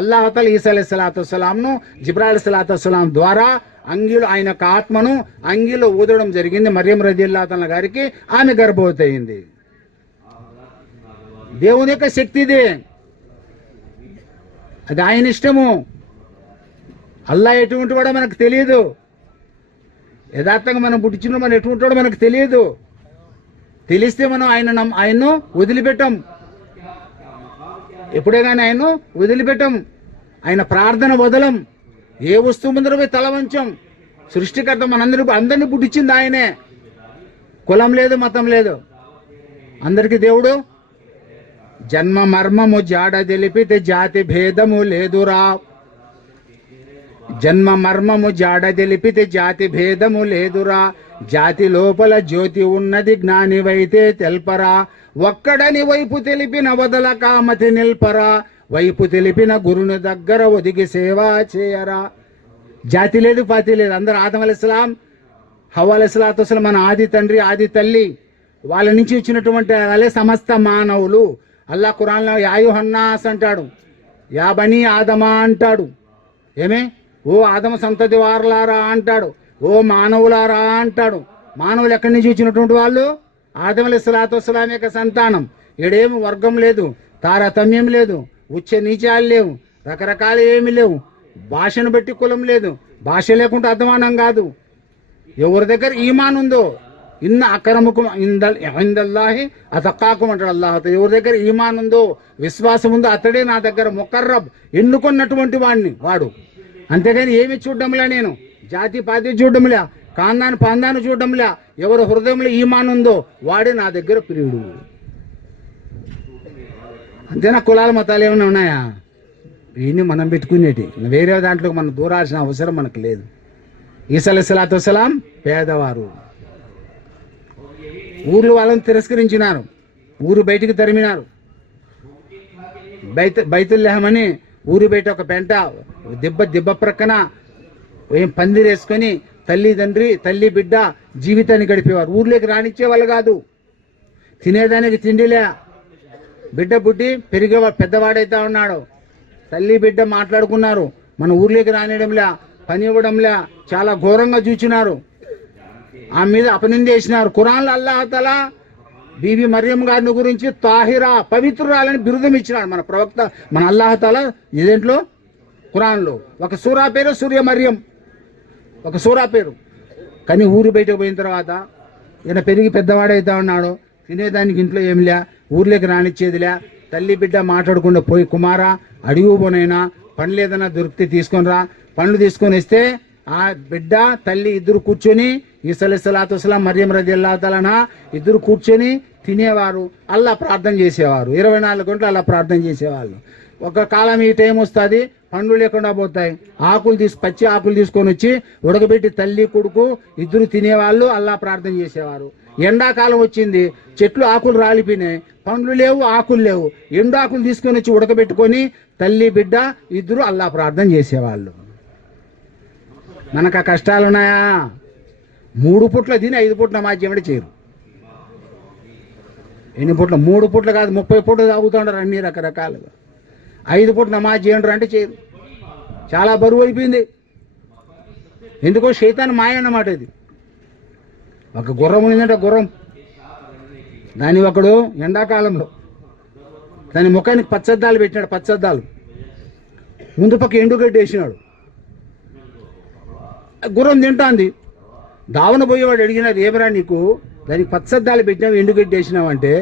అల్లాహుతాలా ఈసా అలైహిస్సలాతు వస్సలాంను జిబ్రాయిల్ అలైహిస్సలాతు వస్సలాం ద్వారా అంగిలో ఆయన యొక్క ఆత్మను అంగిలో ఊదడం జరిగింది. మరియం రజియల్లాహు తఆలా గారికి ఆమె గర్భవతి అయింది. దేవుని యొక్క శక్తి ఇది, అది ఆయన ఇష్టము. అల్లా ఎటువంటి వాడో మనకు తెలియదు. యథార్థంగా మనం పుట్టించిన మనం ఎటువంటి వాడో మనకు తెలియదు. తెలిస్తే మనం ఆయన్ను వదిలిపెట్టాం. ఎప్పుడే కానీ ఆయన్ను వదిలిపెట్టాం. ఆయన ప్రార్థన వదలం. ఏ వస్తువు ముందర పోయి తల వంచం. సృష్టికర్త అందరినీ పుట్టించింది ఆయనే. కులం లేదు, మతం లేదు, అందరికీ దేవుడు. జన్మ మర్మము జాడ తెలిపితే జాతి భేదము లేదురా. జన్మ మర్మము జాడ తెలిపితే జాతి భేదము లేదురా. జాతి లోపల జ్యోతి ఉన్నది జ్ఞానివైతే తెల్పరా. ఒక్కడని వైపు తెలిపిన వదల కామతి నిల్పరా. వైపు తెలిపిన గురుని దగ్గర ఒదిగి సేవ చేయరా. జాతి లేదు, పాతి లేదు, అందరు ఆదం అలైహిస్సలాం హవ్వా అలైహిస్సలాతు వస్సలాం మన ఆది తండ్రి ఆది తల్లి వాళ్ళ నుంచి వచ్చినటువంటి వాళ్ళే సమస్త మానవులు. అల్లా ఖురాన్లో యా అయ్యుహన్నాస్ అంటాడు, యా బనీ ఆదమా అంటాడు. ఏమే ఓ ఆదమ సంతతి వారలారా అంటాడు, ఓ మానవులారా అంటాడు. మానవులు ఎక్కడి నుంచి వచ్చినటువంటి వాళ్ళు? ఆదం అలైహిస్సలాతు వస్సలాం యొక్క సంతానం. ఈడేమి వర్గం లేదు, తారతమ్యం లేదు, ఉచ్చ నీచాలు లేవు, రకరకాల ఏమి లేవు. భాషను బట్టి కులం లేదు, భాష లేకుండా అధ్వానం కాదు. ఎవరి దగ్గర ఈమాన్ ఉందో ఇన్న అక్రమకుం ఇందల్లాహి అతక్కాకుం అంటాడు అల్లాహ్. ఎవరి దగ్గర ఈమాన్ ఉందో విశ్వాసం ఉందో అతడే నా దగ్గర ముకర్రబ్, ఎన్నుకున్నటువంటి వాడిని వాడు. అంతేగాని ఏమి చూడడంలే, నేను జాతి పాతి చూడడంలే, కాందాను పాందాను చూడడంలే. ఎవరు హృదయంలో ఈమాన్ ఉందో వాడే నా దగ్గర ప్రియుడు. అంతేనా? కులాల మతాలు ఏమైనా ఉన్నాయా? వీడిని మనం పెట్టుకునేటి, వేరే దాంట్లో మనం దూరాల్సిన అవసరం మనకు లేదు. ఈసా అలైహిస్సలాతు వస్సలాం పేదవారు. ఊర్లు వాళ్ళని తిరస్కరించినారు, ఊరు బయటికి తరిమినారు. బైతుల్లహమని ఊరు బయట ఒక పెంట దిబ్బ ప్రక్కన ఏం పందిరేసుకొని తల్లి బిడ్డ జీవితాన్ని గడిపేవారు. ఊర్లోకి రానిచ్చే వాళ్ళు కాదు. తినేదానికి తిండిలే. బిడ్డ పుట్టి పెద్దవాడైతా ఉన్నాడు. తల్లి బిడ్డ మాట్లాడుకున్నారు, మన ఊర్లోకి రానియడంలే, పని ఇవ్వడంలే, చాలా ఘోరంగా చూచినారు. ఆమె మీద అపనిందేసినారు. ఖురాన్లో అల్లాహుతాలా బీబీ మరియం గారిని గురించి తాహిరా, పవిత్రురాలని బిరుదం ఇచ్చినాడు మన ప్రవక్త, మన అల్లాహుతాలా. ఇదేంట్లో ఖురాన్లో ఒక సూరా పేరు సూర్య మరియం, ఒక సూరా పేరు. కానీ ఊరు బయటకు పోయిన తర్వాత ఈయన పెరిగి పెద్దవాడైతా ఉన్నాడు. తినేదానికి ఇంట్లో ఏమిలే, ఊర్లోకి రానిచ్చేదిలే. తల్లి బిడ్డ మాట్లాడకుండా పోయి, కుమారా అడిగి పోనైనా పండ్లు ఏదైనా దొరికితే తీసుకొని రా. పండ్లు తీసుకొని వస్తే ఆ బిడ్డ తల్లి ఇద్దరు కూర్చొని ఈసా అలైహిస్సలాతు వస్సలాం మరియం రజియల్లాహు తఆలా ఇద్దరు కూర్చొని తినేవారు. అల్లా ప్రార్థన చేసేవారు. 24 గంటలు అలా ప్రార్థన చేసేవాళ్ళు. ఒక కాలం ఈ టైం వస్తుంది, పండ్లు లేకుండా పోతాయి. పచ్చి ఆకులు తీసుకొని వచ్చి ఉడకబెట్టి తల్లి కొడుకు ఇద్దరు తినేవాళ్ళు. అల్లా ప్రార్థన చేసేవారు. ఎండాకాలం వచ్చింది, చెట్లు ఆకులు రాలిపోయినాయి, పండ్లు లేవు, ఆకులు లేవు. ఎండు ఆకులు తీసుకొని వచ్చి ఉడకబెట్టుకొని తల్లి బిడ్డ ఇద్దరు అల్లా ప్రార్థన చేసేవాళ్ళు. మనకు ఆ కష్టాలు ఉన్నాయా? 3 పూట్ల తిని 5 పూట్ల నమాజ్ చేయమంటే చేయరు. ఎన్ని పూట్ల? 3 పూట్ల కాదు, 30 పూట్ల తాగుతూ ఉంటారు అన్ని రకరకాలుగా. 5 పూట్ల నమాజ్ చేయండి అంటే చేయరు. చాలా బరువు అయిపోయింది. ఎందుకో శైతాన్ మాయ అన్నమాట ఇది. ఒక గుర్రం ఉండిందంటే గుర్రం, దాని ఒకడు ఎండాకాలంలో దాని ముఖానికి పచ్చద్దాలు పెట్టినాడు. పచ్చద్దాలు ముందు పక్క ఎండుగడ్డి వేసినాడు. గుర్రం తింటాంది. దావన పోయేవాడు అడిగినారు, ఏమరా నీకు దానికి పచ్చద్దాలు పెట్టినావు, ఎండుగడ్డి వేసినావు అంటే,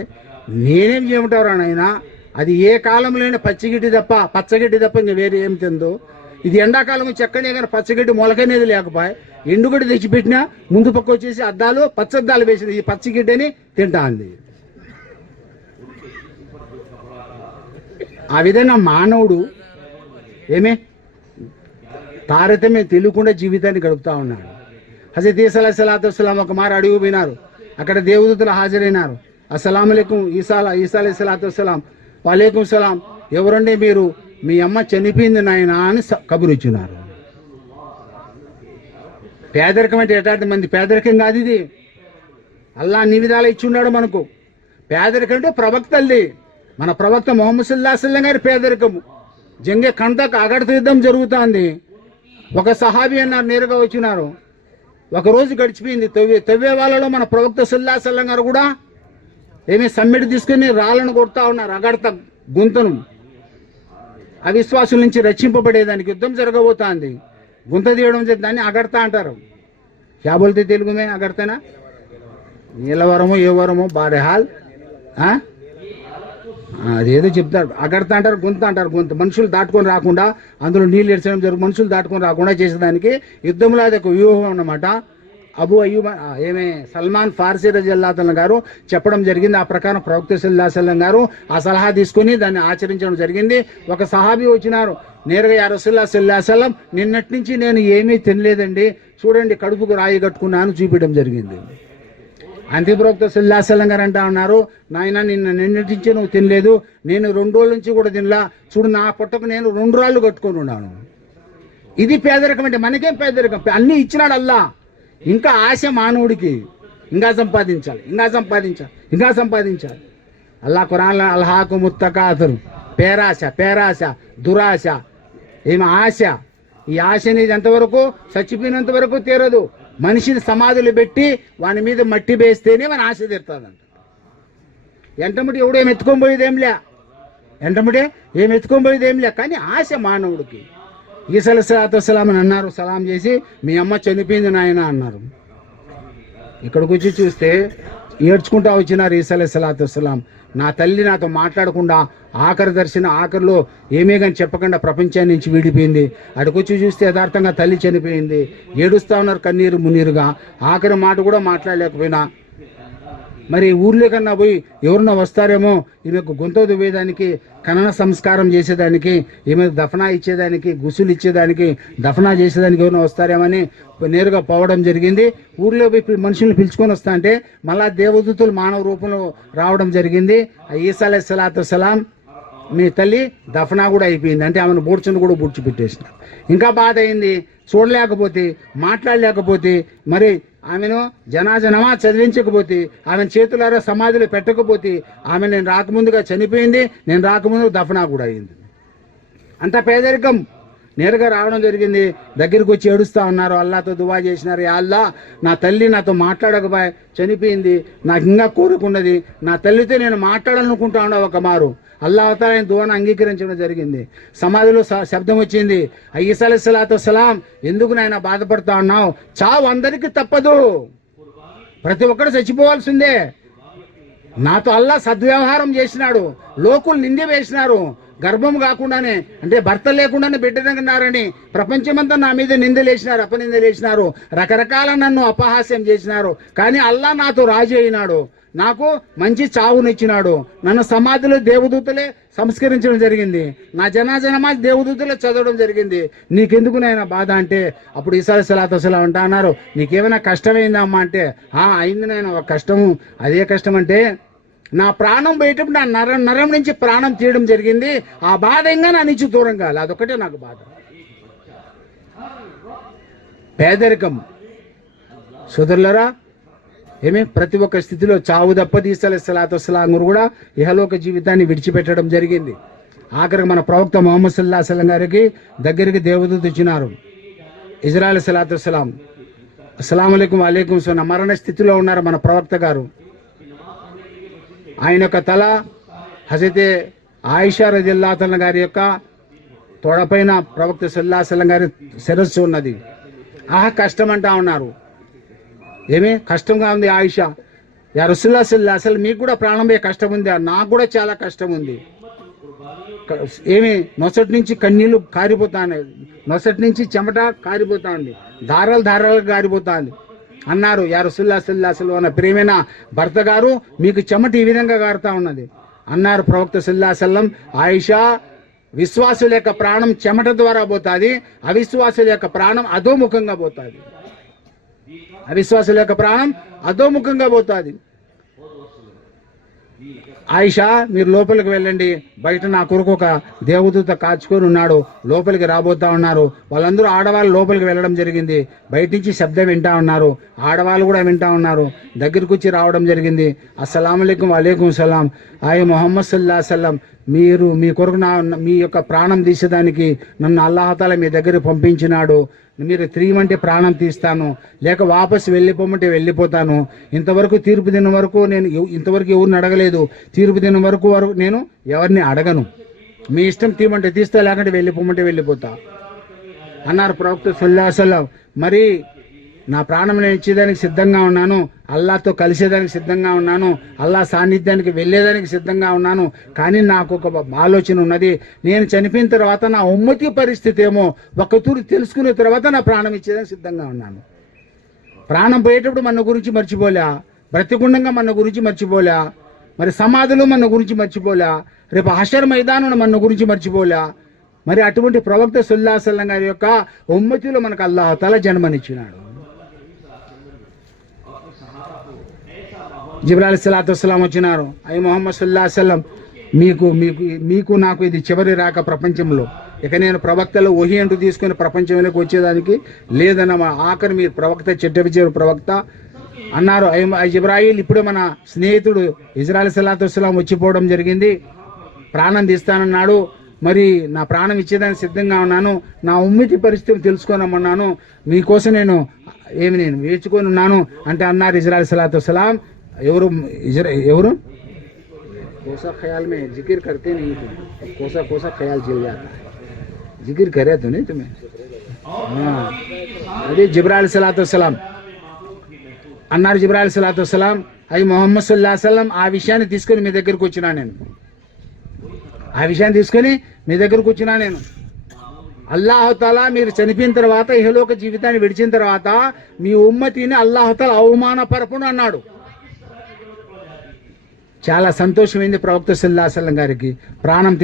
నేనేం చేయమంటావురా నాయనా, అది ఏ కాలంలోనే పచ్చగడ్డి తప్ప ఇంకా వేరే ఏం తిందో. ఇది ఎండాకాలం చెక్కనే కానీ పచ్చగడ్డి మొలకనేది లేకపోయి ఎండుగడ్డి తెచ్చిపెట్టినా ముందు పక్క వచ్చేసి అద్దాలు పచ్చద్దాలు వేసింది. ఈ పచ్చగడ్డని తింటా అంది. ఆ విధంగా మానవుడు తారతమ్యం తెలియకుండా జీవితాన్ని గడుపుతా ఉన్నాడు. హజరత్ ఈసా అలైహిస్సలాతు వస్సలాం ఒక మారు అడుగు పోయినారు. అక్కడ దేవదూతలు హాజరైనారు. అస్సలాము అలైకుం ఈసా అలైహిస్సలాతు వస్సలాం. వాలేకుం సలాం. ఎవరండి మీరు? మీ అమ్మ చనిపోయింది నాయనా అని కబురిచ్చినారు. పేదరికం అంటే ఎటాంటి మంది పేదరికం కాదు ఇది. అల్లా అన్ని విధాలు ఇచ్చున్నాడు మనకు. పేదరికం అంటే ప్రవక్తల్ది. మన ప్రవక్త మొహమ్మద్ సల్లల్లాహు అలైహి వసల్లం గారి పేదరికము. జంగే కంటకు అగడత యుద్ధం జరుగుతుంది. ఒక సహాబీ అన్నారు, నేరుగా వచ్చినారు. ఒక రోజు గడిచిపోయింది. తవ్వే వాళ్ళలో మన ప్రవక్త సల్లల్లాహు అలైహి వసల్లం గారు కూడా సమ్మిడి తీసుకుని రాళ్ళను కొడతా ఉన్నారు. అగడత గుంతను అవిశ్వాసుల నుంచి రక్షింపబడేదానికి యుద్ధం జరగబోతోంది. గుంత తీయడం దాన్ని అగడతా అంటారు. క్యా బోల్తే తెలుగు మే అగడతేనా? నీలవరము ఏ వరము బారెహాల్ అదేదో చెప్తారు. అగడతా అంటారు, గుంత అంటారు. గుంత మనుషులు దాటుకొని రాకుండా అందులో నీళ్ళు ఎడ్చడం జరుగుతుంది. మనుషులు దాటుకొని రాకుండా చేసేదానికి యుద్ధంలో అది ఒక వ్యూహం అన్నమాట. అబూ అయ్యూబ్ సల్మాన్ ఫార్సీ రజియల్లాహు అన్హు గారు చెప్పడం జరిగింది. ఆ ప్రకారం ప్రవక్త సల్లల్లాహు అలైహి వసల్లం గారు ఆ సలహా తీసుకుని దాన్ని ఆచరించడం జరిగింది. ఒక సహాబీ వచ్చినారు, నేరుగా యా రసూలుల్లాహి సల్లల్లాహు అలైహి వసల్లం, నిన్నటి నుంచి నేను ఏమీ తినలేదండి, చూడండి కడుపుకు రాయి కట్టుకున్నాను చూపించడం జరిగింది. అంతే ప్రవక్త సల్లల్లాహు అలైహి వసల్లం గారు అంటా ఉన్నారు, నాయన నిన్నటి నుంచి నువ్వు తినలేదు, నేను 2 రోజుల నుంచి కూడా తినలా, చూడు నా పొట్టకు నేను 2 రాళ్ళు కట్టుకొని ఉన్నాను. ఇది పేదరికం అంటే. మనకేం పేదరికం? అన్నీ ఇచ్చినాడు అల్లా. ఇంకా ఆశ మానవుడికి, ఇంకా సంపాదించాలి. అల్లా ఖురాన్లో అల్హాకు ముత్తకాతురు, పేరాశ దురాశ, ఏమి ఆశ. ఈ ఆశ అనేది ఎంతవరకు? చచ్చిపోయినంత వరకు తీరదు. మనిషిని సమాధులు పెట్టి వాని మీద మట్టి వేస్తేనే మన ఆశ తీరుతుందంట. ఎంటముటి ఎవడేం ఎత్తుకొని పోయేదేంలే, కానీ ఆశ మానవుడికి. ఈసా అలైహిస్సలాతు వస్సలాం అని అన్నారు, సలాం చేసి, మీ అమ్మ చనిపోయింది నాయన అన్నారు. ఇక్కడికి వచ్చి చూస్తే ఏడ్చుకుంటా వచ్చినారు ఈసా అలైహిస్సలాతు వస్సలాం. నా తల్లి నాతో మాట్లాడకుండా ఆఖరిలో ఏమీ కానీ చెప్పకుండా ప్రపంచాన్ని నుంచి విడిపోయింది. అక్కడికొచ్చి చూస్తే యథార్థంగా తల్లి చనిపోయింది. ఏడుస్తా ఉన్నారు కన్నీరు మున్నీరుగా. ఆఖరి మాట కూడా మాట్లాడలేకపోయినా. మరి ఊర్లో కన్నా పోయి ఎవరన్నా వస్తారేమో ఈమెకు గొంతు దువ్వేదానికి, ఖనన సంస్కారం చేసేదానికి, ఈమెకు దఫనా ఇచ్చేదానికి, గుసులు ఇచ్చేదానికి, దఫనా చేసేదానికి ఎవరైనా వస్తారేమని నేరుగా పోవడం జరిగింది. ఊర్లో పోయి మనుషుల్ని పిలుచుకొని వస్తా అంటే మళ్ళా దేవదూతులు మానవ రూపంలో రావడం జరిగింది. ఈసా అలైహిస్సలాతు వస్సలాం మీ తల్లి దఫనా కూడా అయిపోయింది. అంటే ఆమెను బూడ్చును కూడా బూడ్చిపెట్టేసిన. ఇంకా బాధ అయింది. చూడలేకపోతే, మాట్లాడలేకపోతే, మరి ఆమెను జనాజా నమాజ్ చదివించకపోతే, ఆమెను చేతులారా సమాధిలో పెట్టకపోతే, ఆమె నేను రాకముందుగా చనిపోయింది, నేను రాకముందు దఫనా కూడా అయింది. అంత పేదరికం. నేరుగా రావడం జరిగింది. దగ్గరికి వచ్చి ఏడుస్తా ఉన్నారు, అల్లాతో దువా చేసినారు, యా అల్లా నా తల్లి నాతో మాట్లాడకపోయి చనిపోయింది, నాకు ఇంకా కోరుకున్నది, నా తల్లితో నేను మాట్లాడాలనుకుంటా ఉన్నా ఒక మారు. అల్లాహ్ తఆలా ఆయన దువాను అంగీకరించడం జరిగింది. సమాధిలో శబ్దం వచ్చింది, ఈసా అలైహిస్సలాతు వస్సలాం ఎందుకు నాయన బాధపడతా ఉన్నావు? చావు అందరికీ తప్పదు, ప్రతి ఒక్కరు చచ్చిపోవాల్సిందే. నాతో అల్లా సద్వ్యవహారం చేసినాడు, లోకులు నింది వేసినారు, గర్భం కాకుండానే అంటే భర్త లేకుండానే బిడ్డనన్నారని ప్రపంచమంతా నా మీద నిందలేసినారు, అపనిందలేసినారు, రకరకాల నన్ను అపహాస్యం చేసినారు. కానీ అల్లా నాతో రాజీ అయినాడు, నాకు మంచి చావునిచ్చినాడు. నన్ను సమాధిలో దేవదూతలే సంస్కరించడం జరిగింది, నా జనాజా నమాజ్ దేవదూతలే చదవడం జరిగింది. నీకెందుకు నాయన బాధ అంటే అప్పుడు ఈసా అలైహిస్సలాతు వస్సలాం అంటా అన్నారు, నీకేమైనా కష్టమైందా అమ్మా అంటే, అయింది నాయన ఒక కష్టము. అదే కష్టం అంటే నా ప్రాణం పోయేటప్పుడు నా నరం నుంచి ప్రాణం తీయడం జరిగింది. ఆ బాధ ఇంకా నా నుంచి దూరం కాలి. అదొకటే నాకు బాధ. పేదరికం సోదరులరా, ప్రతి ఒక్క స్థితిలో చావు తప్పది. ఈసా అలైహిస్సలాతు వస్సలాం కూడా ఇహలోక జీవితాన్ని విడిచిపెట్టడం జరిగింది. ఆఖరికి మన ప్రవక్త ముహమ్మద్ సల్లల్లాహు అలైహి వసల్లం గారికి దగ్గరికి దేవదూత వచ్చినారు. ఇజ్రాయిల్ అలైహిస్సలాతు వస్సలాం, అస్సలాము అలైకుం వలైకుం సలాం. మరణ స్థితిలో ఉన్నారు మన ప్రవక్త గారు. ఆయన యొక్క తల హజరతే ఆయిషా రజియల్లాహు తఆలా గారి యొక్క తొడపైన ప్రవక్త సల్లల్లాహు అలైహి వసల్లం గారి శిరస్సు ఉన్నది. కష్టం అంటా ఉన్నారు. కష్టంగా ఉంది ఆయిషా. యా రసూలుల్లాహ్ సల్లల్లాహు అలైహి వసల్లం, మీకు కూడా ప్రాణం పోయే కష్టం ఉంది? నాకు కూడా చాలా కష్టం ఉంది. నొసటి నుంచి కన్నీళ్లు కారిపోతాను, నొసటి నుంచి చెమట కారిపోతాంది, ధారాలుగా కారిపోతాంది అన్నారు. యా రసూలుల్లాహ్ సల్లల్లాహు అలైహి వసల్లం, ప్రియమైన భర్త గారు, మీకు చెమట ఈ విధంగా కారుతా ఉన్నది అన్నారు ప్రవక్త సల్లల్లాహు అలైహి వసల్లం. ఆయిషా, విశ్వాసుల యొక్క ప్రాణం చెమట ద్వారా పోతుంది, అవిశ్వాసుల యొక్క ప్రాణం అధోముఖంగా పోతుంది. అవిశ్వాసుల యొక్క ప్రాణం అధోముఖంగా పోతుంది. ఆయిషా, మీరు లోపలికి వెళ్ళండి, బయట నా కొరకు ఒక దేవదూత కాచుకొని ఉన్నాడు, లోపలికి రాబోతా ఉన్నారు. వాళ్ళందరూ ఆడవాళ్ళు లోపలికి వెళ్ళడం జరిగింది. బయట నుంచి శబ్దం వింటా ఉన్నారు, ఆడవాళ్ళు కూడా వింటా ఉన్నారు. దగ్గరికి వచ్చి రావడం జరిగింది. అస్సలాము అలైకుం వలైకుం సలాం. ఆయ్ ముహమ్మద్ సల్లల్లాహు అలైహి వసల్లం, మీరు మీ కొరకు మీ యొక్క ప్రాణం తీసేదానికి నన్ను అల్లాహతాలా మీ దగ్గర పంపించినాడు. మీరు తీయమంటే ప్రాణం తీస్తాను, లేక వాపసు వెళ్ళిపోమంటే వెళ్ళిపోతాను. ఇంతవరకు తీర్పు దినం వరకు నేను ఇంతవరకు ఎవరిని అడగలేదు. తీర్పు దినం వరకు నేను ఎవరిని అడగను. మీ ఇష్టం, తీయమంటే తీస్తా, లేకుంటే వెళ్ళిపోమంటే వెళ్ళిపోతా అన్నారు ప్రవక్త సల్లల్లాహు అలైహి వసల్లం. మరి నా ప్రాణం నేను ఇచ్చేదానికి సిద్ధంగా ఉన్నాను, అల్లాహ్తో కలిసేదానికి సిద్ధంగా ఉన్నాను, అల్లాహ్ సాన్నిధ్యానికి వెళ్ళేదానికి సిద్ధంగా ఉన్నాను. కానీ నాకు ఒక ఆలోచన ఉన్నది. నేను చనిపోయిన తర్వాత నా ఉమ్మతి పరిస్థితి ఏమో ఒక్కతూరు తెలుసుకున్న తర్వాత నా ప్రాణం ఇచ్చేదానికి సిద్ధంగా ఉన్నాను. ప్రాణం పోయేటప్పుడు మన గురించి మర్చిపోలే, బ్రతికుండంగా మన గురించి మర్చిపోలే, మరి సమాధులు మన గురించి మర్చిపోలే, రేపు హషర్ మైదానం మన గురించి మర్చిపోలే. మరి అటువంటి ప్రవక్త సల్లల్లాహు అలైహి వసల్లం గారి యొక్క ఉమ్మతిలో మనకు అల్లాహ్ తఆలా జన్మనిచ్చినాడు. జిబ్రాయిల్ అలైహిస్సలాతు వస్సలాం వచ్చినారు. అయ్యి ముహమ్మద్ సల్లల్లాహు అలైహి వసల్లం, మీకు నాకు ఇది చివరి రాక ప్రపంచంలో. ఇక నేను ప్రవక్తలో వహీ అంటూ తీసుకుని ప్రపంచంలోకి వచ్చేదానికి లేదన్న ఆఖరి మీరు ప్రవక్త, చిట్ట ప్రవక్త అన్నారు. అయ్యి జిబ్రాయిల్, ఇప్పుడే మన స్నేహితుడు ఇజ్రాయిల్ అలైహిస్సలాతు వస్సలాం వచ్చిపోవడం జరిగింది, ప్రాణం తీస్తానన్నాడు. మరి నా ప్రాణం ఇచ్చేదానికి సిద్ధంగా ఉన్నాను, నా ఉమ్మతి పరిస్థితి తెలుసుకోనమన్నాను, మీకోసం నేను వేచుకొని ఉన్నాను అంటే అన్నారు ఇజ్రాయిల్ అలైహిస్సలాతు వస్సలాం. ఎవరు కోసా ख्याल में जिक्र करते नहीं थे, कोसा ख्याल चल जाता है, जिक्र करे तो नहीं तुम्हें. అదే జిబ్రాయిల్ అలైహిస్సలాతు వస్సలాం అన్నారు. జిబ్రాయిల్ అలైహిస్సలాతు వస్సలాం, అయ్యి ముహమ్మద్ సల్లల్లాహు అలైహి వసల్లం, ఆ విషయాన్ని తీసుకొని మీ దగ్గరకు వచ్చినా నేను అల్లాహ్ తాలా మీరు చనిపోయిన తర్వాత ఇహలోక జీవితాన్ని విడిచిన తర్వాత మీ ఉమ్మతిని అల్లాహ్ తాలా అవమానపరపును అన్నాడు. చాలా సంతోషమైంది ప్రవక్త సల్లల్లాహు అలైహి వసల్లం గారికి. ప్రాణం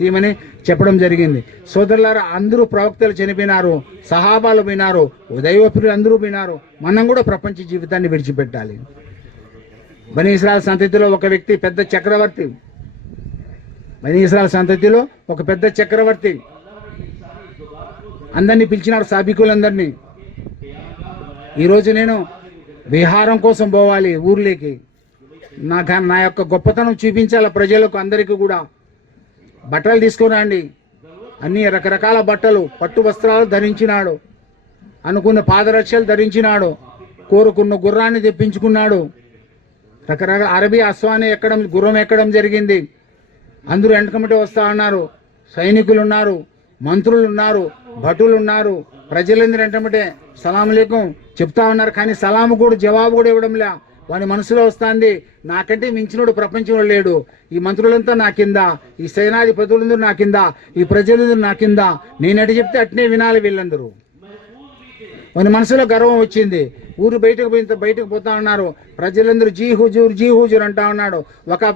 తీయమని చెప్పడం జరిగింది. సోదరులారా, అందరూ ప్రవక్తలు చనిపోయినారు, సహాబాలు పోయినారు, దైవప్రియులు అందరూ పోయినారు. మనం కూడా ప్రపంచ జీవితాన్ని విడిచిపెట్టాలి. బనీ ఇస్రాయిల్ సంతతిలో ఒక వ్యక్తి పెద్ద చక్రవర్తి. అందరినీ పిలిచినాడు, సాబికులందరినీ. ఈరోజు నేను విహారం కోసం పోవాలి ఊర్లోకి, నా యొక్క గొప్పతనం చూపించాలి ప్రజలకు, అందరికీ కూడా. బట్టలు తీసుకురండి, అన్ని రకరకాల బట్టలు, పట్టు వస్త్రాలు ధరించినాడు, అనుకున్న పాదరక్షలు ధరించినాడు, కోరుకున్న గుర్రాన్ని తెప్పించుకున్నాడు. రకరకాల అరబీ అశ్వాన్ని గుర్రం ఎక్కడం జరిగింది. అందరూ వెంటకమిటి వస్తా ఉన్నారు. సైనికులు ఉన్నారు, మంత్రులు ఉన్నారు, భటులు ఉన్నారు. ప్రజలందరూ వెంటమిటే సలాం అలైకుం చెప్తా ఉన్నారు. కానీ సలాము కూడా జవాబు కూడా ఇవ్వడంలే. వాని మనసులో వస్తుంది, నాకంటే మించినోడు ప్రపంచంలో లేడు. ఈ మంత్రులంతా నా కింద, ఈ సేనాధిపతులందరూ నా కింద, ఈ ప్రజలందరూ నా కింద. నేను ఎటు చెప్తే అట్నే వినాలి వీళ్ళందరూ. వాని మనసులో గర్వం వచ్చింది. ఊరు బయటకు పోతా ఉన్నారు. ప్రజలందరూ జీ హుజూర్ అంటా ఉన్నాడు.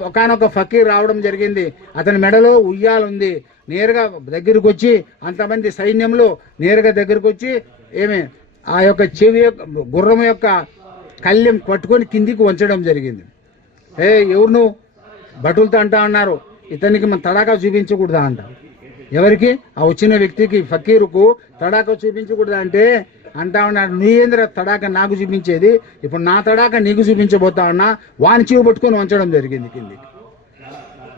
ఒకనొక ఫకీర్ రావడం జరిగింది. అతని మెడలో ఉయ్యాలుంది. నేరుగా దగ్గరకు వచ్చి, అంతమంది సైన్యంలో నేరుగా దగ్గరకు వచ్చి ఆ యొక్క చెవి గుర్రం యొక్క కళ్ళెం పట్టుకొని కిందికి వంచడం జరిగింది. ఎవరు నువ్వు భటులతో అంటా అన్నారు, ఇతనికి మన తడాకా చూపించకూడదా అంట. ఎవరికి? ఆ వచ్చిన వ్యక్తికి, ఫకీరుకు తడాకా చూపించకూడదా అంటే అంటా ఉన్నాడు, నీవేంద్ర తడాక నాకు చూపించేది, ఇప్పుడు నా తడాక నీకు చూపించబోతా ఉన్నా. వాని చెవి పట్టుకొని వంచడం జరిగింది కిందికి.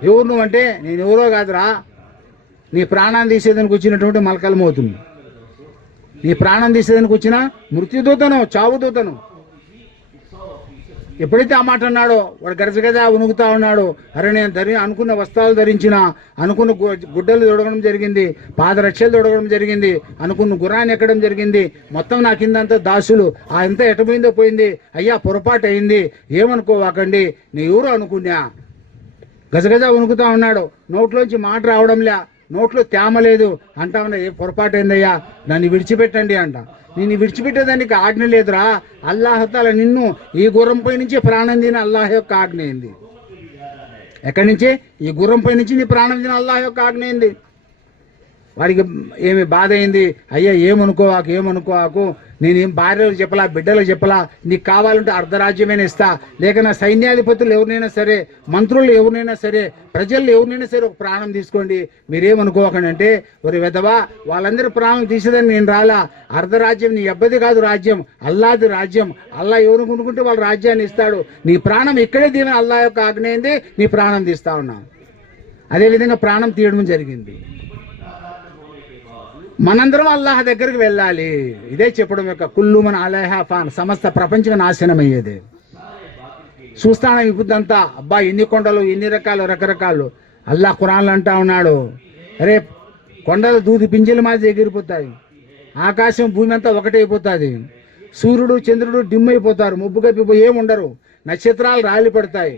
ఎవరు నువ్వు అంటే, నేను ఎవరో కాదురా, నీ ప్రాణాన్ని తీసేదానికి వచ్చినటువంటి మలకల మోతును, నీ ప్రాణం తీసేదానికి వచ్చిన మృత్యుదూతను, చావుదూతను. ఎప్పుడైతే ఆ మాట అన్నాడో వాడు గజగజ ఉనుగుతా ఉన్నాడు. అరే నేను అనుకున్న వస్త్రాలు ధరించిన, అనుకున్న గుడ్డలు తొడగడం జరిగింది, పాదరక్షలు తొడగడం జరిగింది, అనుకున్న గుర్రాన్ని ఎక్కడం జరిగింది, మొత్తం నా కిందంతా దాసులు, ఆ ఎంత ఎటపోయిందో పోయింది, అయ్యా పొరపాటు అయింది, ఏమనుకోవాకండి, నీ ఎవరు అనుకున్నా. గజగజ ఉనుకుతా ఉన్నాడు, నోట్లోంచి మాట రావడంలే, నోట్లో తేమ లేదు. అంటా ఉన్నా, ఏ పొరపాటు అయిందయ్యా, నన్ను విడిచిపెట్టండి అంట. నేను విడిచిపెట్టేదానికి ఆజ్ఞ లేదురా, అల్లాహతాల నిన్ను ఈ గుర్రంపై నుంచి ప్రాణం తిన అల్లాహ్ యొక్క ఆజ్ఞ అయింది. ఎక్కడి నుంచి? ఈ గుర్రంపై నుంచి నీ ప్రాణం తిన అల్లాహ్ యొక్క ఆజ్ఞ అయింది. వాడికి ఏమి బాధ అయింది, అయ్యా ఏమనుకోవాకు, నేనేం భార్యలకు చెప్పలా, బిడ్డలకు చెప్పలా, నీకు కావాలంటే అర్ధరాజ్యమైనా ఇస్తా, లేక నా సైన్యాధిపతులు ఎవరినైనా సరే, మంత్రులు ఎవరినైనా సరే, ప్రజలు ఎవరినైనా సరే ఒక ప్రాణం తీసుకోండి, మీరేమనుకోకండి అంటే, ఒరి వెదవా, వాళ్ళందరూ ప్రాణం తీసేదని నేను రాలా, అర్ధరాజ్యం నీ అబ్బది కాదు, రాజ్యం అల్లాది రాజ్యం. అల్లా ఎవరు కొనుక్కుంటే వాళ్ళ రాజ్యాన్ని ఇస్తాడు, నీ ప్రాణం ఇక్కడే దీవెన అల్లా యొక్క ఆజ్ఞ అయింది, నీ ప్రాణం తీస్తా ఉన్నాం. అదేవిధంగా ప్రాణం తీయడం జరిగింది. మనందరం అల్లాహ్ దగ్గరికి వెళ్ళాలి. ఇదే చెప్పడం యొక్క కుల్లు మన అలైహా ఫాన్, సమస్త ప్రపంచం నాశనం అయ్యేది. చూస్తాను ఇప్పుడంతా, అబ్బా ఎన్ని కొండలు, ఎన్ని రకరకాలు. అల్లాహ్ ఖురాన్లో అంటా ఉన్నాడు, అరే కొండలు దూది పింజల మాది ఎగిరిపోతాయి, ఆకాశం భూమి అంతా ఒకటైపోతుంది, సూర్యుడు చంద్రుడు డిమ్ అయిపోతారు, ముబ్బు కప్పిపోయి ఏముండరు, నక్షత్రాలు రాలి పడతాయి,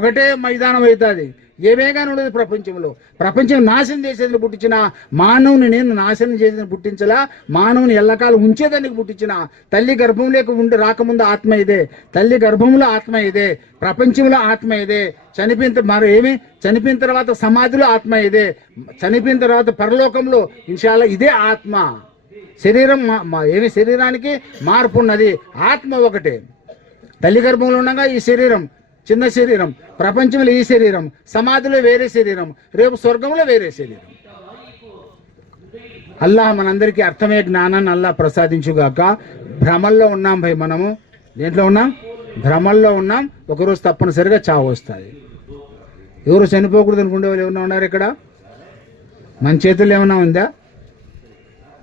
ఒకటే మైదానం అవుతుంది, ఏమేగానే ఉండదు ప్రపంచంలో. ప్రపంచం నాశనం చేసేదని పుట్టించిన మానవుని నేను నాశనం చేసేదని పుట్టించలా, మానవుని ఎల్లకాలం ఉంచేదానికి పుట్టించిన. తల్లి గర్భంలోకి రాకముందు ఆత్మ ఇదే, తల్లి గర్భంలో ఆత్మ ఇదే, ప్రపంచంలో ఆత్మ ఇదే, చనిపోయిన తర్వాత సమాధిలో ఆత్మ ఇదే, చనిపోయిన తర్వాత పరలోకంలో ఇన్షాల్లా ఇదే ఆత్మ. శరీరం శరీరానికి మార్పు ఉన్నది, ఆత్మ ఒకటే. తల్లి గర్భంలో ఉండగా ఈ శరీరం చిన్న శరీరం, ప్రపంచంలో ఈ శరీరం, సమాధిలో వేరే శరీరం, రేపు స్వర్గంలో వేరే శరీరం. అల్లాహ్ మనందరికీ అర్థమయ్యే జ్ఞానాన్ని అల్లాహ్ ప్రసాదించుగాక. భ్రమల్లో ఉన్నాం భయ్, మనము దేంట్లో ఉన్నాం? భ్రమల్లో ఉన్నాం. ఒకరోజు తప్పనిసరిగా చావు వస్తుంది. ఎవరు చనిపోకూడదు అనుకునే వాళ్ళు ఏమన్నా ఉన్నారు ఇక్కడ? మన చేతుల్లో ఏమన్నా ఉందా?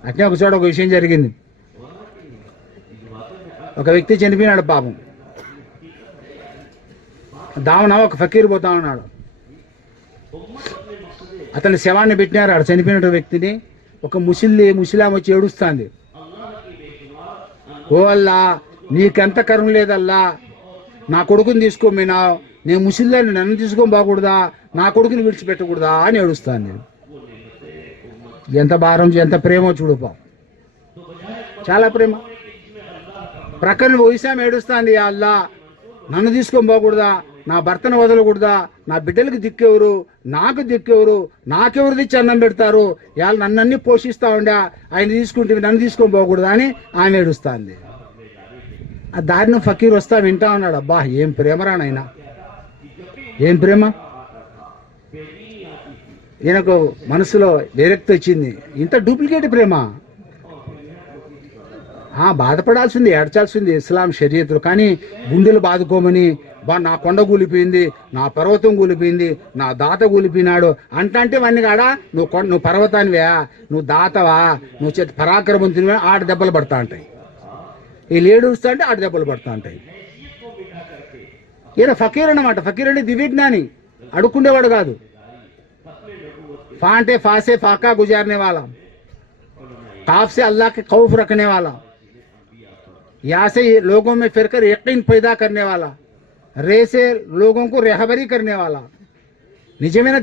అట్నే ఒకచోట ఒక విషయం జరిగింది. ఒక వ్యక్తి చనిపోయినాడు పాపం. దావన ఒక ఫకీర్ పోతా ఉన్నాడు, అతని శవాన్ని పెట్టినారు. ఆడ చనిపోయిన వ్యక్తిని ఒక ముసిలాం వచ్చి ఏడుస్తుంది. ఓ అల్లా, నీకెంత కరుణ లేదల్లా, నా కొడుకుని తీసుకోమీనావు, నేను ముసిల్లాన్ని నన్ను తీసుకొని బాగూడదా, నా కొడుకుని విడిచిపెట్టకూడదా అని ఏడుస్తాను నేను. ఎంత భారం, ఎంత ప్రేమో చూడుపా, చాలా ప్రేమ. ప్రక్కన వయసాం ఏడుస్తుంది, అల్లా నన్ను తీసుకొని పోకూడదా, నా భర్తను వదలకూడదా, నా బిడ్డలకు దిక్కెవరు, నాకు దిక్కెవరు, నాకెవరు తెచ్చి అన్నం పెడతారు, ఇవాళ నన్ను పోషిస్తా ఉండా, ఆయన తీసుకుంటే నన్ను తీసుకొని పోకూడదా అని ఆమె ఏడుస్తుంది. ఆ దారిని ఫకీర్ వస్తా వింటా ఉన్నాడు. అబ్బా ఏం ప్రేమరా నాయనా, ఏం ప్రేమ. ఈయనకు మనసులో విరక్తి వచ్చింది, ఇంత డూప్లికేట్ ప్రేమ. బాధపడాల్సింది, ఏడ్చాల్సింది ఇస్లాం షరియత్తులు, కానీ గుండెలు బాదుకోమని, నా కొండ కూలిపోయింది, నా పర్వతం కూలిపోయింది, నా దాత కూలిపోయినాడు అంటే వాడిని కాడా నువ్వు పర్వతానివా, నువ్వు దాతవా, నువ్వు పరాక్రమంతునివా, ఆడ దెబ్బలు పడతా ఉంటాయి. ఈ లేడుస్తా అంటే ఆడ దెబ్బలు పడతా ఉంటాయి. ఈయన ఫకీర్ అన్నమాట. ఫకీర్ అంటే దివ్యజ్ఞాని, అడుక్కుండేవాడు కాదు. ఫా అంటే ఫాసే ఫాకా గుజారనే వాళ్ళ, काफ से अल्लाह के खौफ रखने वाला, या से लोगों में फिरकर यकीन पैदा करने वाला, रे से लोगों को रहबरी करने वाला, నిజమైన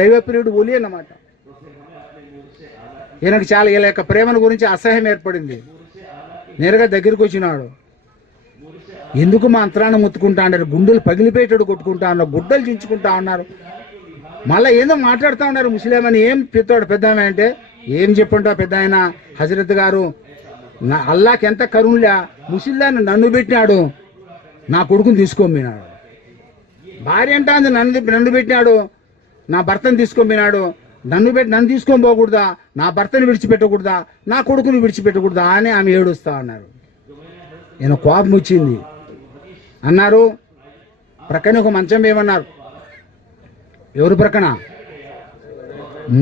దైవ పీరుడు బోలి అన్నమాట. ఈయనకు చాలా ఇలా యొక్క ప్రేమను గురించి అసహ్యం ఏర్పడింది. నేరుగా దగ్గరికి వచ్చినాడు. ఎందుకు మా అంతరాన్ని ముత్తుకుంటా అన్నారు, గుండెలు పగిలిపోయేటట్టు కొట్టుకుంటా ఉన్నారు, గుడ్డలు చించుకుంటా ఉన్నారు, మళ్ళీ ఏదో మాట్లాడుతూ ఉన్నారు ముస్లిం అని. ఏం పెద్దాడు పెద్ద అంటే ఏం చెప్పుంటా పెద్ద ఆయన, హజరత్ గారు అల్లాకి ఎంత కరుణలే, ముసిల్దాన్ని నన్ను పెట్టినాడు, నా కొడుకుని తీసుకోమినాడు. భార్య అంటాంది నన్ను పెట్టినాడు, నా భర్తను తీసుకోమినాడు, నన్ను తీసుకొని పోకూడదా, నా భర్తను విడిచిపెట్టకూడదా, నా కొడుకుని విడిచిపెట్టకూడదా అని ఆమె ఏడుస్తా అన్నారు. నేను కోపం వచ్చింది. అన్నారు ప్రక్కన ఒక మంచం ఏమన్నారు. ఎవరు ప్రక్కన?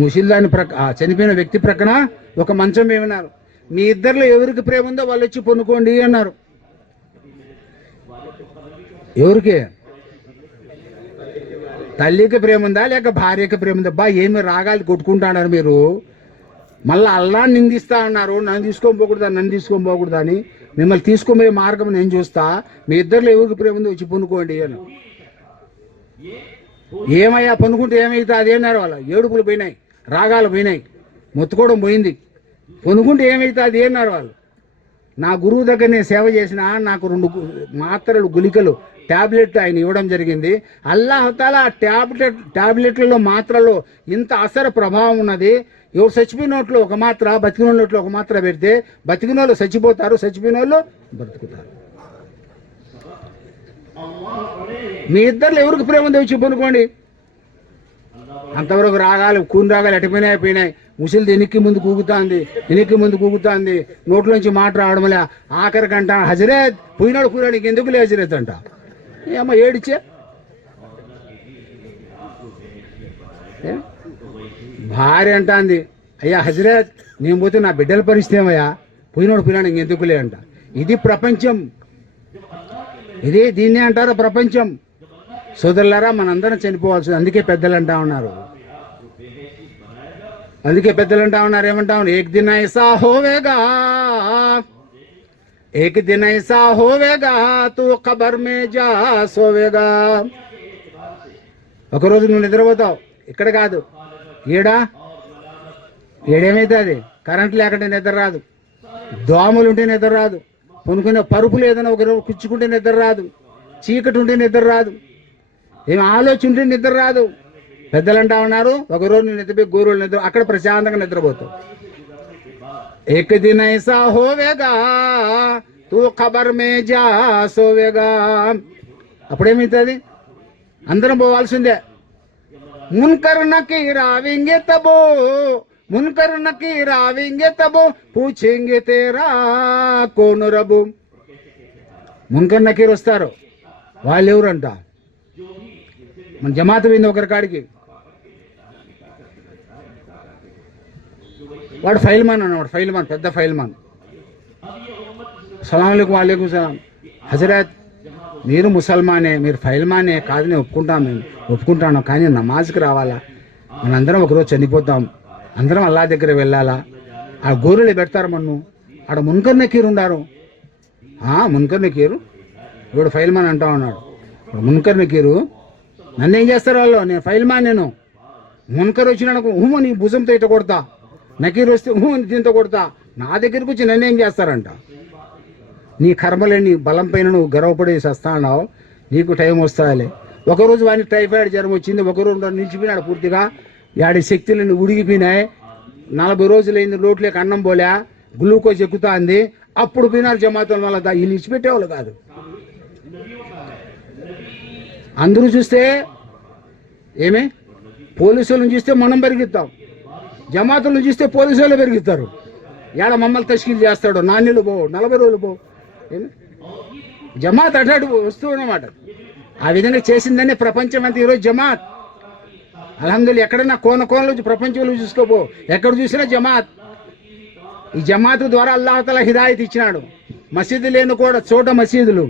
ముసిల్దాని చనిపోయిన వ్యక్తి ప్రక్కన ఒక మంచం ఏమన్నారు. మీ ఇద్దరిలో ఎవరికి ప్రేమ ఉందో వాళ్ళు వచ్చి పొనుకోండి అన్నారు. ఎవరికి? తల్లికి ప్రేమ ఉందా లేక భార్యకి ప్రేమ ఉందా? బా ఏమి రాగాలు కొట్టుకుంటున్నారు మీరు. మళ్ళీ అల్లా నిందిస్తా అన్నారు, నన్ను తీసుకొని పోకూడదా అని. మిమ్మల్ని తీసుకుపోయే మార్గం నేను చూస్తా, మీ ఇద్దరిలో ఎవరికి ప్రేమ ఉందో వచ్చి పొనుకోండి అని. ఏమయ్యా పొనుకుంటే ఏమైతే అది అన్నారు. వాళ్ళు ఏడుపులు పోయినాయి, రాగాలు పోయినాయి, మొత్తుకోవడం పోయింది. పొనుకుంటే ఏమైతే అది అన్నారు వాళ్ళు. నా గురువు దగ్గర నేను సేవ చేసిన, నాకు 2 మాత్రలు గుళికలు ట్యాబ్లెట్లు ఆయన ఇవ్వడం జరిగింది. అల్లాహతాలా ట్యాబ్లెట్లలో మాత్రలో ఇంత అసర ప్రభావం ఉన్నది. ఎవరు చచ్చిపోయిన నోట్లో ఒక మాత్ర, బతికిన నోట్లో ఒక మాత్ర పెడితే బతికిన వాళ్ళు చచ్చిపోతారు, చచ్చిపోయిన వాళ్ళు బ్రతుకుతారు. మీ ఇద్దరు ఎవరికి ప్రేమ తెచ్చి పొనుకోండి. అంతవరకు రాగాలు కూని రాగాలు ఎటపోయినాయి. ముసిలిది వెనక్కి ముందు కూగుతాంది, నోట్లోంచి మాట రావడంలే. ఆఖరికంట హజరత్ పోయినాడు కూరాడు, ఎందుకులే హజరత్ అంట. ఏమో ఏడిచే భార్య అంటాంది, అయ్యా హజరత్ నేను పోతే నా బిడ్డల పరిస్థితి ఏమయ్యా, పోయినాడు ఇంకెందుకులే అంట. ఇది ప్రపంచం, దీన్నే అంటారు ప్రపంచం. సోదరులారా, మనందరం చనిపోవాల్సింది. అందుకే పెద్దలు అంటా ఉన్నారు ఏమంటా ఉన్నారు, ఏక్ దిన్ ఐసా హోవేగా తూ ఖబర్ మే జా సోవేగా. ఒకరోజు నువ్వు నిద్రపోతావు, ఇక్కడ కాదు ఏడేమైతే అది. కరెంట్ లేకుంటే నిద్ర రాదు, దోమలు ఉంటే నిద్ర రాదు, కొనుక్కునే పరుపులు ఏదైనా ఒకరోజు కుచ్చుకుంటే నిద్ర రాదు, చీకటి ఉంటే నిద్ర రాదు, ఏమి ఆలోచన ఉంటే నిద్ర రాదు. పెద్దలు అంటా ఉన్నారు, ఒకరోజు నేను నిద్రపోయి గోరులు నిద్ర, అక్కడ ప్రశాంతంగా నిద్రపోతావు. ఏక్ దిన్ ఐసా హోవేగా తూ ఖబర్ మే జా సోవేగా. అప్పుడేమవుతుంది? అందరం పోవాల్సిందే. మున్కర్ నకీర్ ఆవేంగే తబో పూచేంగే తేరా కోను రబు. మున్కర్ నకీర్ వస్తారు, వాళ్ళు ఎవరంట? మన జమాత్ పోయింది ఒకరి కాడికి, వాడు ఫైల్మాన్ అన్నవాడు, పెద్ద ఫైల్మాన్. సలాంకు వాలేకుం సలాం. హజరత్ మీరు ముసల్మానే, మీరు ఫైల్మానే కాదు, నేను ఒప్పుకుంటాను, కానీ నమాజ్కి రావాలా, మనందరం ఒకరోజు చనిపోతాం, అందరం అల్లా దగ్గర వెళ్ళాలా. ఆ గోరులు పెడతారు మన్ను. ఆడ మున్కర్ నకీర్ ఉన్నారు. మున్కర్ నకీరు ఇప్పుడు ఫైల్మాన్ అంటా ఉన్నాడు. మున్కర్ నకీరు నన్ను ఏం చేస్తారు వాళ్ళు? నేను ఫైల్మాన్, నేను మున్కర్ వచ్చినాడు నీ భుజంతో ఇట్ట కొడతా, నకీర్ వస్తే దీంతో కొడతా, నా దగ్గరికి వచ్చి నన్ను ఏం చేస్తారంట. నీ కర్మలే, నీ బలం పైన నువ్వు గర్వపడేసి వస్తాన్నావు, నీకు టైం వస్తాలే. ఒకరోజు వాడిని టైఫాయిడ్ జ్వరం వచ్చింది, ఒకరోజు నిలిచిపోయినాడు పూర్తిగా, యాడి శక్తులన్నీ ఉడిగిపోయినాయి, 40 రోజులైంది, లోట్లోకి అన్నం పోలే, గ్లూకోజ్ ఎక్కుతా అంది. అప్పుడు పోయినారు జమాతుల వల్ల. వీళ్ళు ఇచ్చిపెట్టేవాళ్ళు కాదు. అందరూ చూస్తే పోలీసులను చూస్తే మనం పెరిగిస్తాం, జమాతులను చూస్తే పోలీసు వాళ్ళు పెరిగిస్తారు. ఏడ మమ్మల్ని తష్కీల్ చేస్తాడు, నాణ్యులు పో, 40 రోజులు పో. జమాత్ అటాడు వస్తూ అన్నమాట. ఆ విధంగా చేసిందనే ప్రపంచం అంతా ఈరోజు జమాత్. అల్హమ్దులిల్లాహ్, ఎక్కడైనా కోనలో ప్రపంచంలో చూసుకోపో, ఎక్కడ చూసినా జమాత్. ఈ జమాత్ ద్వారా అల్లాహ్ తఆలా హిదాయత్ ఇచ్చినాడు. మసీదు లేని కూడా చోట మసీదులు.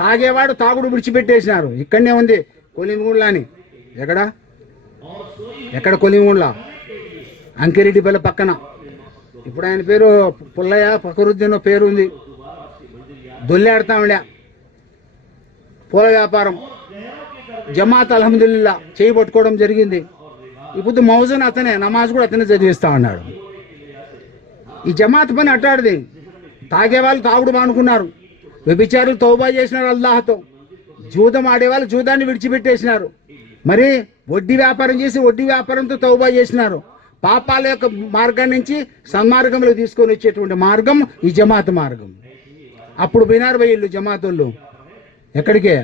తాగేవాడు తాగుడు విడిచిపెట్టేసినారు. ఇక్కడనే ఉంది కొలిమిగుండ్ల అని. ఎక్కడ కొలిమిగుండ్ల? అంకిరెడ్డిపల్లి పక్కన. ఇప్పుడు ఆయన పేరు పుల్లయ్య ఫకరుద్దీన్ పేరు ఉంది. దొల్లాడుతాంలే, పూల వ్యాపారం. జమాత్ అల్హమ్దులిల్లాహ్ చేయి పట్టుకోవడం జరిగింది. ఇప్పుడు మౌజన్ అతనే, నమాజ్ కూడా అతనే చదివిస్తా ఉన్నాడు. ఈ జమాత్ పని అట్టాడిది. తాగేవాళ్ళు తాగుడు మానుకున్నారు, వ్యభిచారులు తౌబా చేసినారు అల్లాహతో, జూదం ఆడేవాళ్ళు జూదాన్ని విడిచిపెట్టేసినారు, మరి వడ్డీ వ్యాపారం చేసి వడ్డీ వ్యాపారంతో తౌబా చేసినారు, పాపాల యొక్క మార్గం నుంచి సన్మార్గంలో తీసుకొని వచ్చేటువంటి మార్గం ఈ జమాత్ మార్గం. అప్పుడు పోయినారు భయ్ వీళ్ళు జమాతుళ్ళు ఎక్కడికే.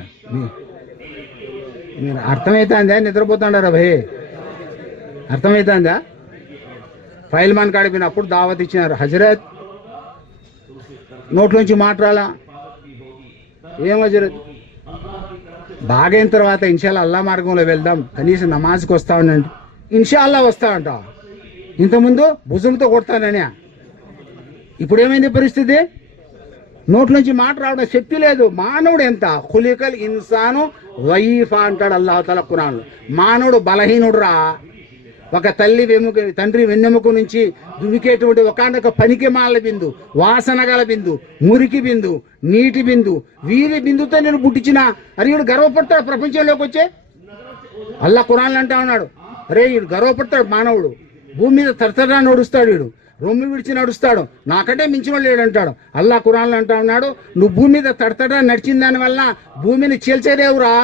మీరు అర్థమవుతుందా? నిద్రపోతాడారా భయ్? అర్థమవుతుందా? ఫైల్ మాన్ కాడిపోయిన అప్పుడు దావత్ ఇచ్చినారు. హజరత్ నోట్లోంచి మాట్లాడాలా ఏం హజరత్? బాగైన తర్వాత ఇన్షాల్లా అల్లా మార్గంలో వెళ్దాం, కనీసం నమాజ్కి వస్తా ఉండండి. ఇన్షాల్లా వస్తా అంట. ఇంతకుముందు భుజంతో కొడతానని. ఇప్పుడు ఏమైంది పరిస్థితి? నోట్లోంచి మాట రావడం శక్తి లేదు. మానవుడు ఎంత ఖులికల్ ఇన్సాను వైఫా అంటాడు అల్లాహ్ తఆలా ఖురాన్లో. మానవుడు బలహీనుడు రా. ఒక తండ్రి వెన్నెముక నుంచి దుమికేటువంటి ఒక పనికి మాల బిందు, వాసన గల బిందు, మురికి బిందు, నీటి బిందు, వీరి బిందుతో నేను పుట్టించిన అరే ఈడు గర్వపడతాడు ప్రపంచంలోకి వచ్చే. అల్లా ఖురాన్లో అంటా ఉన్నాడు, అరే ఈడు గర్వపడతాడు మానవుడు, భూమి మీద తరతరా నడుస్తాడు, వీడు రొమ్ము విడిచి నడుస్తాడు, నాకంటే మించిన వాళ్ళు లేడంటాడు. అల్లా ఖురాన్లో అంటా ఉన్నాడు, నువ్వు భూమి మీద తడతడా నడిచిన దాని వల్ల భూమిని చీల్చేదేవురా,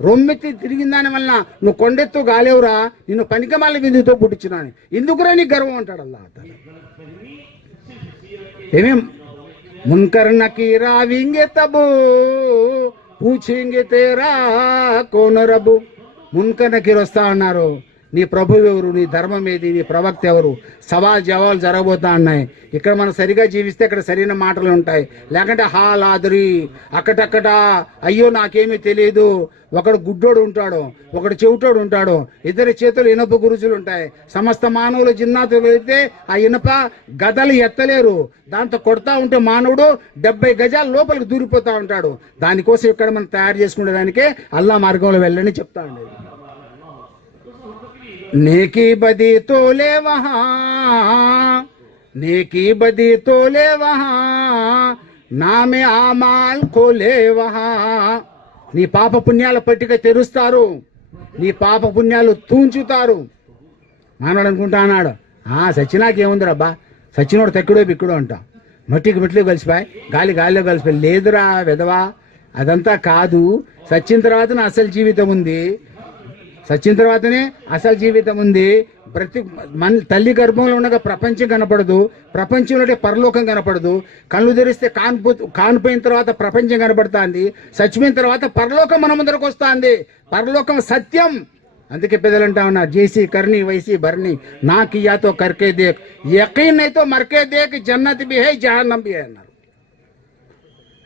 రొమ్మెత్తి తిరిగిన దాని వల్ల నువ్వు కొండెత్తు గాలేవురా, నిన్ను పనికిమాల బిందుతో పుట్టించినాను, ఎందుకురా నీకు గర్వం అంటాడు అల్లా. ఏమేం మున్కర్ నకీరా వింగే తబు పూచింగే తేరా కోన రబు. మున్కర్ నకీర్ వస్తా అన్నారు, నీ ప్రభు ఎవరు, నీ ధర్మం ఏది, నీ ప్రవక్త ఎవరు, సవాల్ జవాలు జరగబోతా ఉన్నాయి. ఇక్కడ మనం సరిగా జీవిస్తే ఇక్కడ సరైన మాటలు ఉంటాయి, లేకంటే హాలాదురి అక్కటక్కట అయ్యో నాకేమీ తెలియదు. ఒకడు గుడ్డోడు ఉంటాడు, ఒకడు చెవిటోడు ఉంటాడు, ఇద్దరి చేతులు ఇనప గురుజులు ఉంటాయి. సమస్త మానవులు జిన్నాతులు అయితే ఆ ఇనప గదలు ఎత్తలేరు, దాంతో కొడతా ఉంటే మానవుడు 70 గజాల లోపలికి దూరిపోతా ఉంటాడు. దానికోసం ఇక్కడ మనం తయారు చేసుకునే దానికే అల్లా మార్గంలో వెళ్ళని చెప్తా ఉండేది. नेकी बदी तोले वहां, नेकी बदी तोले वहां, नामे आमाल खोले वहां. నీ పాప పుణ్యాల పట్టిక తెరుస్తారు, నీ పాప పుణ్యాలు తూంచుతారు. మానవుడు అనుకుంటా అన్నాడు, సచ్చినాకేముంది రబ్బా, సచ్చినోడు తెక్కడో బిక్కుడో అంట, మట్టికి మట్టిలో కలిసిపోయి గాలిలో కలిసిపోయి. లేదురా వెదవా, అదంతా కాదు. సచ్చిన తర్వాత నా అసలు జీవితం ఉంది, సచ్చిన తర్వాతనే అసలు జీవితం ఉంది. తల్లి గర్భంలో ఉండగా ప్రపంచం కనపడదు, ప్రపంచంలో పరలోకం కనపడదు. కళ్ళు తెరిస్తే కానిపోయిన తర్వాత ప్రపంచం కనపడుతుంది, చచ్చిపోయిన తర్వాత పరలోకం మన ముందరకు వస్తుంది. పరలోకం సత్యం. అందుకే పెద్దలు అంటా ఉన్నారు, జేసీ కర్నీ వైసీ భర్నీ నా కియాతో కర్కే దేక్, యకీన్ అయితే మర్కే దేక్, జన్నత్ బి హై జహన్నమ్ బి హై అన్నారు.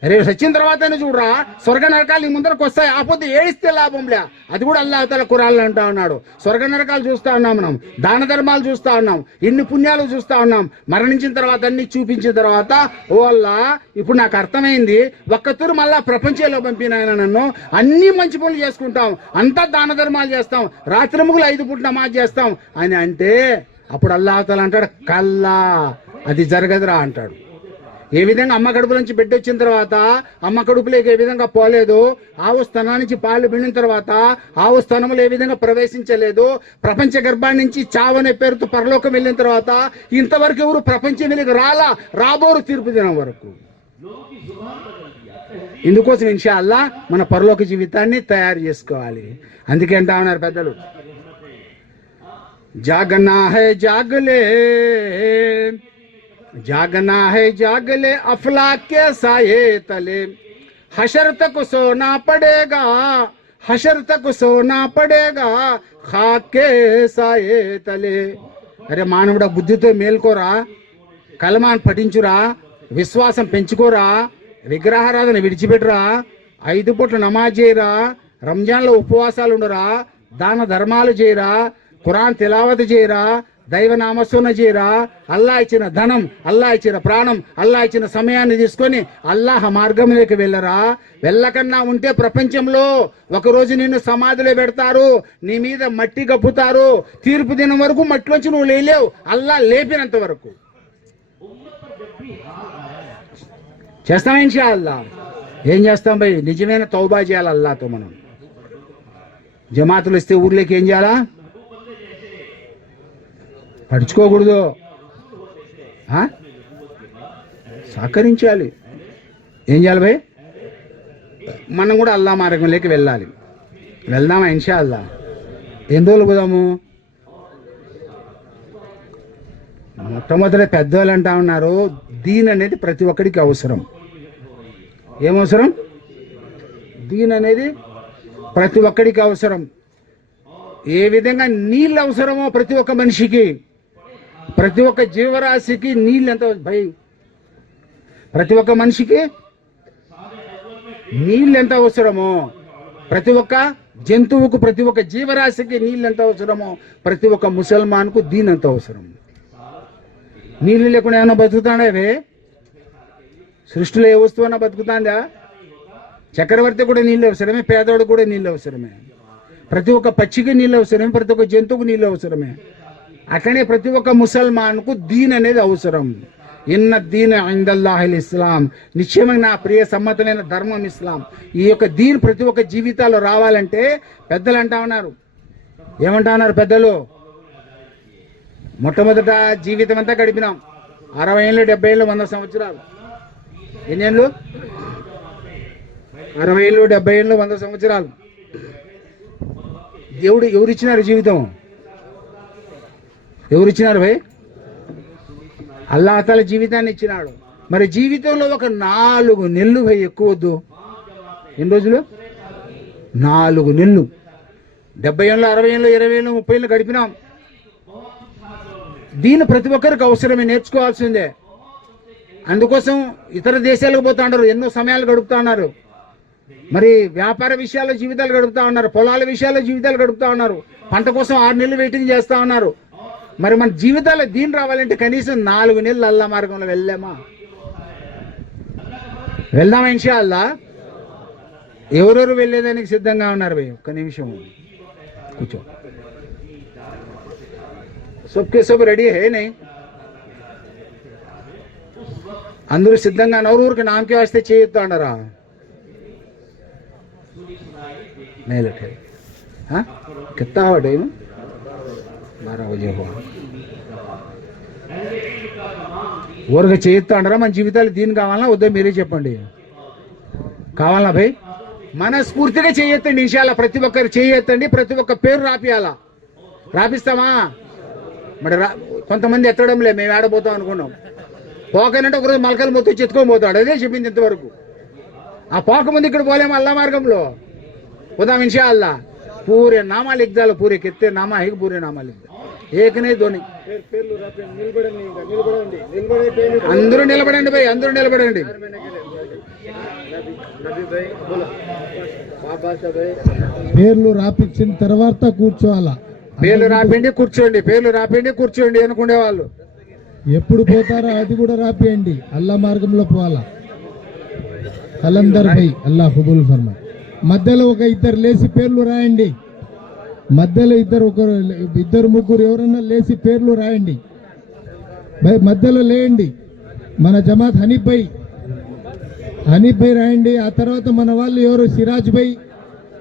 అరే సచ్చిన తర్వాతనే చూడరా స్వర్గ నరకాలు నీ ముందరకు వస్తాయి, ఆపోతే ఏడిస్తే లాభంలే. అది కూడా అల్లాహ్ తఆలా ఖురాన్లో అంటా ఉన్నాడు. స్వర్గ నరకాలు చూస్తా ఉన్నాం, మనం దాన ధర్మాలు చూస్తా ఉన్నాం, ఇన్ని పుణ్యాలు చూస్తా ఉన్నాం. మరణించిన తర్వాత అన్ని చూపించిన తర్వాత ఓ అల్లా ఇప్పుడు నాకు అర్థమైంది, ఒక్కతూరు మళ్ళా ప్రపంచంలో పంపినాయన నన్ను, అన్ని మంచి పనులు చేసుకుంటాం, అంతా దాన ధర్మాలు చేస్తాం, రాత్రి ముగ్గులు 5 పూట నమాజ్ చేస్తాం అని అంటే అప్పుడు అల్లాహ్ తఆలా అంటాడు, కల్లా అది జరగదురా అంటాడు. ఏ విధంగా అమ్మ కడుపు నుంచి బిడ్డ వచ్చిన తర్వాత అమ్మ కడుపులోకి ఏ విధంగా పోలేదు, ఆవు స్థానం నుంచి పాలు పిండిన తర్వాత ఆవు స్థానంలో ఏ విధంగా ప్రవేశించలేదు, ప్రపంచ గర్భాన్ని నుంచి చావనే పేరుతో పరలోకం వెళ్ళిన తర్వాత ఇంతవరకు ఎవరు ప్రపంచం వెళ్ళి రాబోరు తీర్పు దినం వరకు. ఇందుకోసం ఇన్షాల్లా మన పరలోక జీవితాన్ని తయారు చేసుకోవాలి. అందుకే అంటా ఉన్నారు పెద్దలు, జాగనా హై జాగలే, जागना है जागले अफलाक के साये तले, हशर तक सोना पड़ेगा, हशर तक सोना पड़ेगा, खाक के साये तले. अरे మానవుడా బుద్ధితో మేల్కోరా, కలమాన్ పఠించురా, విశ్వాసం పెంచుకోరా, విగ్రహారాధన విడిచిపెట్టురా, 5 పూట్ల నమాజ్ చేయరా, రంజాన్లో ఉపవాసాలు ఉండరా, దాన ధర్మాలు చేయరా, ఖురాన్ తిలావత్ చేయరా, దైవ నామస్మరణ చేయరా, అల్లా ఇచ్చిన ధనం, అల్లా ఇచ్చిన ప్రాణం, అల్లా ఇచ్చిన సమయాన్ని తీసుకొని అల్లాహ్ మార్గంలోకి వెళ్ళరా. వెళ్ళకన్నా ఉంటే ప్రపంచంలో ఒకరోజు నిన్ను సమాధిలో పెడతారు, నీ మీద మట్టి గప్పుతారు, తీర్పు దినం వరకు మట్టిలోంచి నువ్వు లేలేవు, అల్లా లేపినంత వరకు. చేస్తాం ఇన్షాల్లా. ఏం చేస్తాం భయ్, నిజమైన తౌబా చేయాలి అల్లాతో. మనం జమాతులు ఇస్తే ఊర్లోకి ఏం చేయాలా, పడుచుకోకూడదు, సహకరించాలి. ఏం చేయాలి భయ్, మనం కూడా అల్లా మార్గంలోకి వెళ్ళాలి. వెళ్దామా ఇన్షాల్లా? ఎన్ని రోజులు పోదాము? మొట్టమొదటి పెద్దవాళ్ళు అంటా ఉన్నారు, దీన్ అనేది ప్రతి ఒక్కడికి అవసరం. ఏమవసరం? దీన్ అనేది ప్రతి ఒక్కడికి అవసరం. ఏ విధంగా నీళ్ళు అవసరమో ప్రతి ఒక్క మనిషికి, ప్రతి ఒక్క జీవరాశికి నీళ్ళు ఎంత భయ్, ప్రతి ఒక్క మనిషికి నీళ్ళు ఎంత అవసరమో, ప్రతి ఒక్క జంతువుకు, ప్రతి ఒక్క జీవరాశికి నీళ్ళు ఎంత అవసరమో, ప్రతి ఒక్క ముసల్మాన్కు దీన్ ఎంత అవసరం. నీళ్ళు లేకుండా ఏమన్నా బతుకుతాడే? సృష్టిలో ఏ వస్తువున్నా బతుకుతాందా? చక్రవర్తి కూడా నీళ్ళు అవసరమే, పేదవాడు కూడా నీళ్ళు అవసరమే, ప్రతి ఒక్క పక్షికి నీళ్ళు అవసరమే, ప్రతి ఒక్క జంతువుకు నీళ్ళు అవసరమే. అట్లనే ప్రతి ఒక్క ముసల్మాన్కు దీన్ అనేది అవసరం. ఇన్న దీన్ ఇందల్లాహిల్ ఇస్లాం, నిశ్చయమైన నా ప్రియ సమ్మతమైన ధర్మం ఇస్లాం. ఈ యొక్క దీన్ ప్రతి ఒక్క జీవితాల్లో రావాలంటే పెద్దలు అంటా ఉన్నారు. ఏమంటా ఉన్నారు పెద్దలు? మొట్టమొదట జీవితం అంతా గడిపినాం 60 ఏళ్ళు, 70 ఏళ్ళు, 100 సంవత్సరాలు. ఎన్ని ఏళ్ళు? 60 ఏళ్ళు, 70 ఏళ్ళు, 100 సంవత్సరాలు. ఎవరిచ్చినారు జీవితం? ఎవరిచ్చినారు భయ్? అల్లాహ్ తాలా జీవితాన్ని ఇచ్చినాడు. మరి జీవితంలో ఒక 4 నెలలు భయ్, ఎక్కువ వద్దు. ఎన్ని రోజులు? 4 నెలలు. 70 ఏళ్ళు, 60 ఏళ్ళు, 20 ఏళ్ళు, 30 ఏళ్ళు గడిపినాం. దీన్ని ప్రతి ఒక్కరికి అవసరమే, నేర్చుకోవాల్సిందే. అందుకోసం ఇతర దేశాలకు పోతా ఉన్నారు, ఎన్నో సమయాలు గడుపుతా ఉన్నారు. మరి వ్యాపార విషయాల్లో జీవితాలు గడుపుతా ఉన్నారు, పొలాల విషయాల్లో జీవితాలు గడుపుతా ఉన్నారు, పంట కోసం 6 నెలలు వెయిటింగ్ చేస్తా ఉన్నారు. మరి మన జీవితాల్లో దీని రావాలంటే కనీసం 4 నెలలు అల్లా మార్గంలో వెళ్దామా? ఇన్షా అల్లా. ఎవరెవరు వెళ్ళేదానికి సిద్ధంగా ఉన్నారు భయ్? ఒక్క నిమిషం కూర్చో. సబ్కే సబ్ రెడీ హే నహీ? అందరూ సిద్ధంగా ఊరికి నామకే వస్తే చేయొద్దు అన్నారా? नहीं लटे। हाँ कितना हुआ टाइम? 12 बजे हुआ. ఊరికి చేయొద్దు అంటారా? మన జీవితాలు దీని కావాలన్నా వద్దా మీరే చెప్పండి. కావాలన్నా భయ్? మనస్ఫూర్తిగా చేయొద్దండి. ఇన్షాల్లా ప్రతి ఒక్కరు చేయొద్దండి. ప్రతి ఒక్క పేరు రాపియాలా? రాపిస్తామా? మరి కొంతమంది ఎత్తడం లే, మేము ఆడబోతాం అనుకున్నాం. పోకనంటే ఒకరోజు మలకలు మొత్తం చెత్తుకొని పోతాడు. అదే చెప్పింది ఇంతవరకు. ఆ పోక ముందు ఇక్కడ పోలేము అల్లా మార్గంలో. खुदा इंशाअल्लाह पूरे नामा लिख डालो, पूरे कितने नामा है पूरे नामा लिख दो, एक नहीं दो नहीं. अंदरू నిలబడండి भाई, अंदरू నిలబడండి. పేర్లు రాపించిన తర్వాత కూర్చోవాలా? పేర్లు రాపండి కూర్చోండి, పేర్లు రాపండి కూర్చోండి అనుకునే వాళ్ళు. ఎప్పుడు పోతారో అది కూడా రాపియండి. అల్లా మార్గంలో పోవాలా? కలందర్ భాయ్ అల్లా హుబుల్ ఫర్మా. మధ్యలో ఒక 2 లేచి పేర్లు రాయండి. మధ్యలో ఇద్దరు ముగ్గురు ఎవరన్నా లేచి పేర్లు రాయండి భాయ్. మధ్యలో లేయండి. మన జమాత్ హనీఫ్ భాయ్ రాయండి. ఆ తర్వాత మన వాళ్ళు ఎవరు సిరాజ్ భాయ్,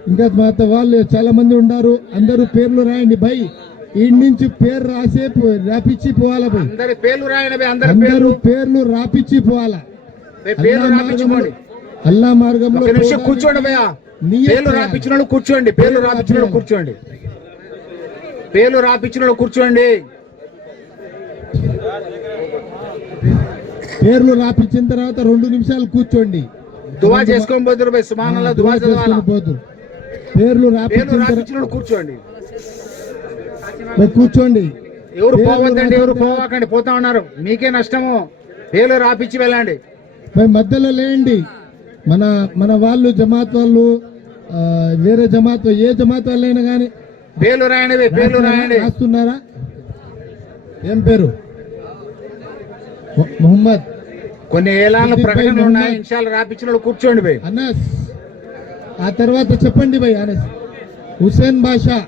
ఇంకా మా వాళ్ళు చాలా మంది ఉన్నారు. అందరూ పేర్లు రాయండి భాయ్. ఈ నుంచి పేరు రాపిచ్చి పోవాలా భాయ్? అందరూ పేర్లు రాపిచ్చి పోవాలా? అల్లా మార్గంలో కూర్చోండి భయ్యా. పేర్లు రాపించిన కూర్చోండి, పేర్లు రాపించిన కూర్చోండి, పేర్లు రాపించిన కూర్చోండి. పేర్లు రాపించిన తర్వాత 2 నిమిషాలు కూర్చోండి. దువా చేసుకొని పోతురు భయ్. సుబ్హానల్లాహ్ దువా పోతురు. పేర్లు రాపించిన కూర్చోండి, కూర్చోండి. ఎవరు పోవద్దండి, ఎవరు పోవాకండి. పోతా ఉన్నారు, మీకే నష్టము. పేర్లు రాపించి వెళ్ళండి. మధ్యలో లేండి. మన వాళ్ళు జమాత్ వాళ్ళు, వేరే జమాత్, ఏ జమాత్ వాళ్ళైనా కానీ పేర్లు రాయండి, పేర్లు రాయండి. రాస్తున్నారా? ఏం పేరు? మొహమ్మద్. కొన్ని ఏళ్ళ ప్రకటనలు ఉన్నాయి. ఇన్షాల్లా రాపించిన కూర్చోండి భయ్. అనస్. ఆ తర్వాత చెప్పండి భయ్. అనస్. హుసేన్ బాషా,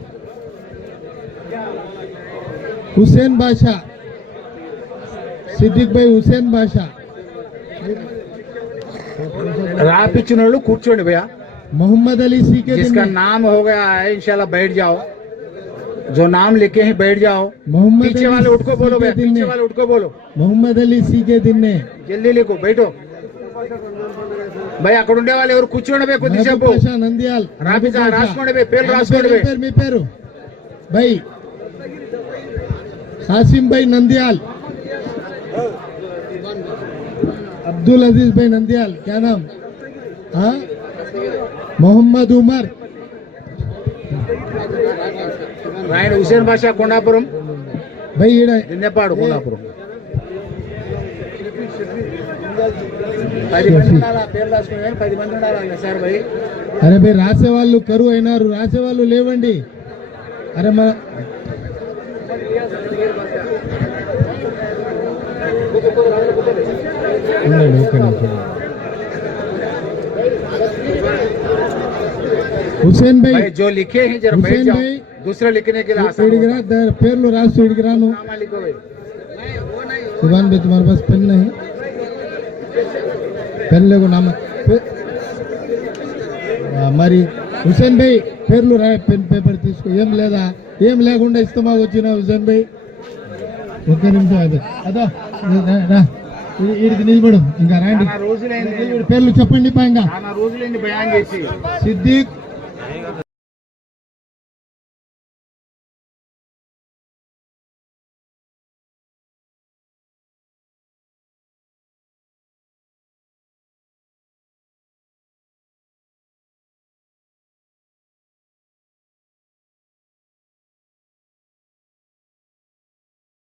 సిద్దిక్ భాయ్, హుసేన్ బాషా रापिचिन కూర్చోండి भैया. मोहम्मद अली सीके जिसका नाम हो गया है इंशाल्लाह बैठ जाओ. जो नाम लिखे हैं बैठ जाओ. पीछे वाले उठ को बोलो भैया, पीछे वाले उठ को बोलो. मोहम्मद अली सीके दिन्ने जल्दी लिखो, बैठो भाई. అక్కడ ఉండే వాళ్ళు ఎవరు కూర్చోండి భయ్. కొద్దిసేపు నంద్యాల్ రాసుకోండి భయ్, పేరు రాసుకోండి భయ్. మీ పేరు భయ్? కాసిం భాయ్ నంద్యాల్. अब्दुल अजीज भाई नंदियाल, क्या नाम? हाँ, मोहम्मद उमर, రాయన హుసేన్ బాషా కొండాపురం, भाई इड़ा దిన్నెపాడు కొండాపురం. 10 షఫీ. మంది ఉండాలా, పేరు రాసుకుని 10 మంది ఉండాలా సార్ భయ్. అరే భాయ్ రాసేవాళ్ళు కరువు అయినారు, రాసేవాళ్ళు లేవండి. అరే మన ఉండండి, ఒక్క నిమిషం. హుసేన్ భాయ్, भाई जो लिखे हैं जरा बैठ हुसैन जाओ, भाई, दूसरा लिखने के लिए आसान इड़िग रहा, పేర్లు రాసు ఇడికి రాను. नाम लिखो भाई. सुभान भाई तुम्हारे पास पेन नहीं? पेन लेगो नाम మరి హుసేన్ భాయ్ పేర్లు రాయ, పెన్ పేపర్ తీసుకో. ఏం లేకుండా ఇస్తామా వచ్చిన హుసేన్ భాయ్? ఒక్క నిమిషం అదే అదో వీడికి నిలబడు. ఇంకా రాండి, చాలా రోజులైంది, పేర్లు చెప్పండి. పైగా చాలా రోజులైంది బయాన్ చేసి. సిద్దిక్,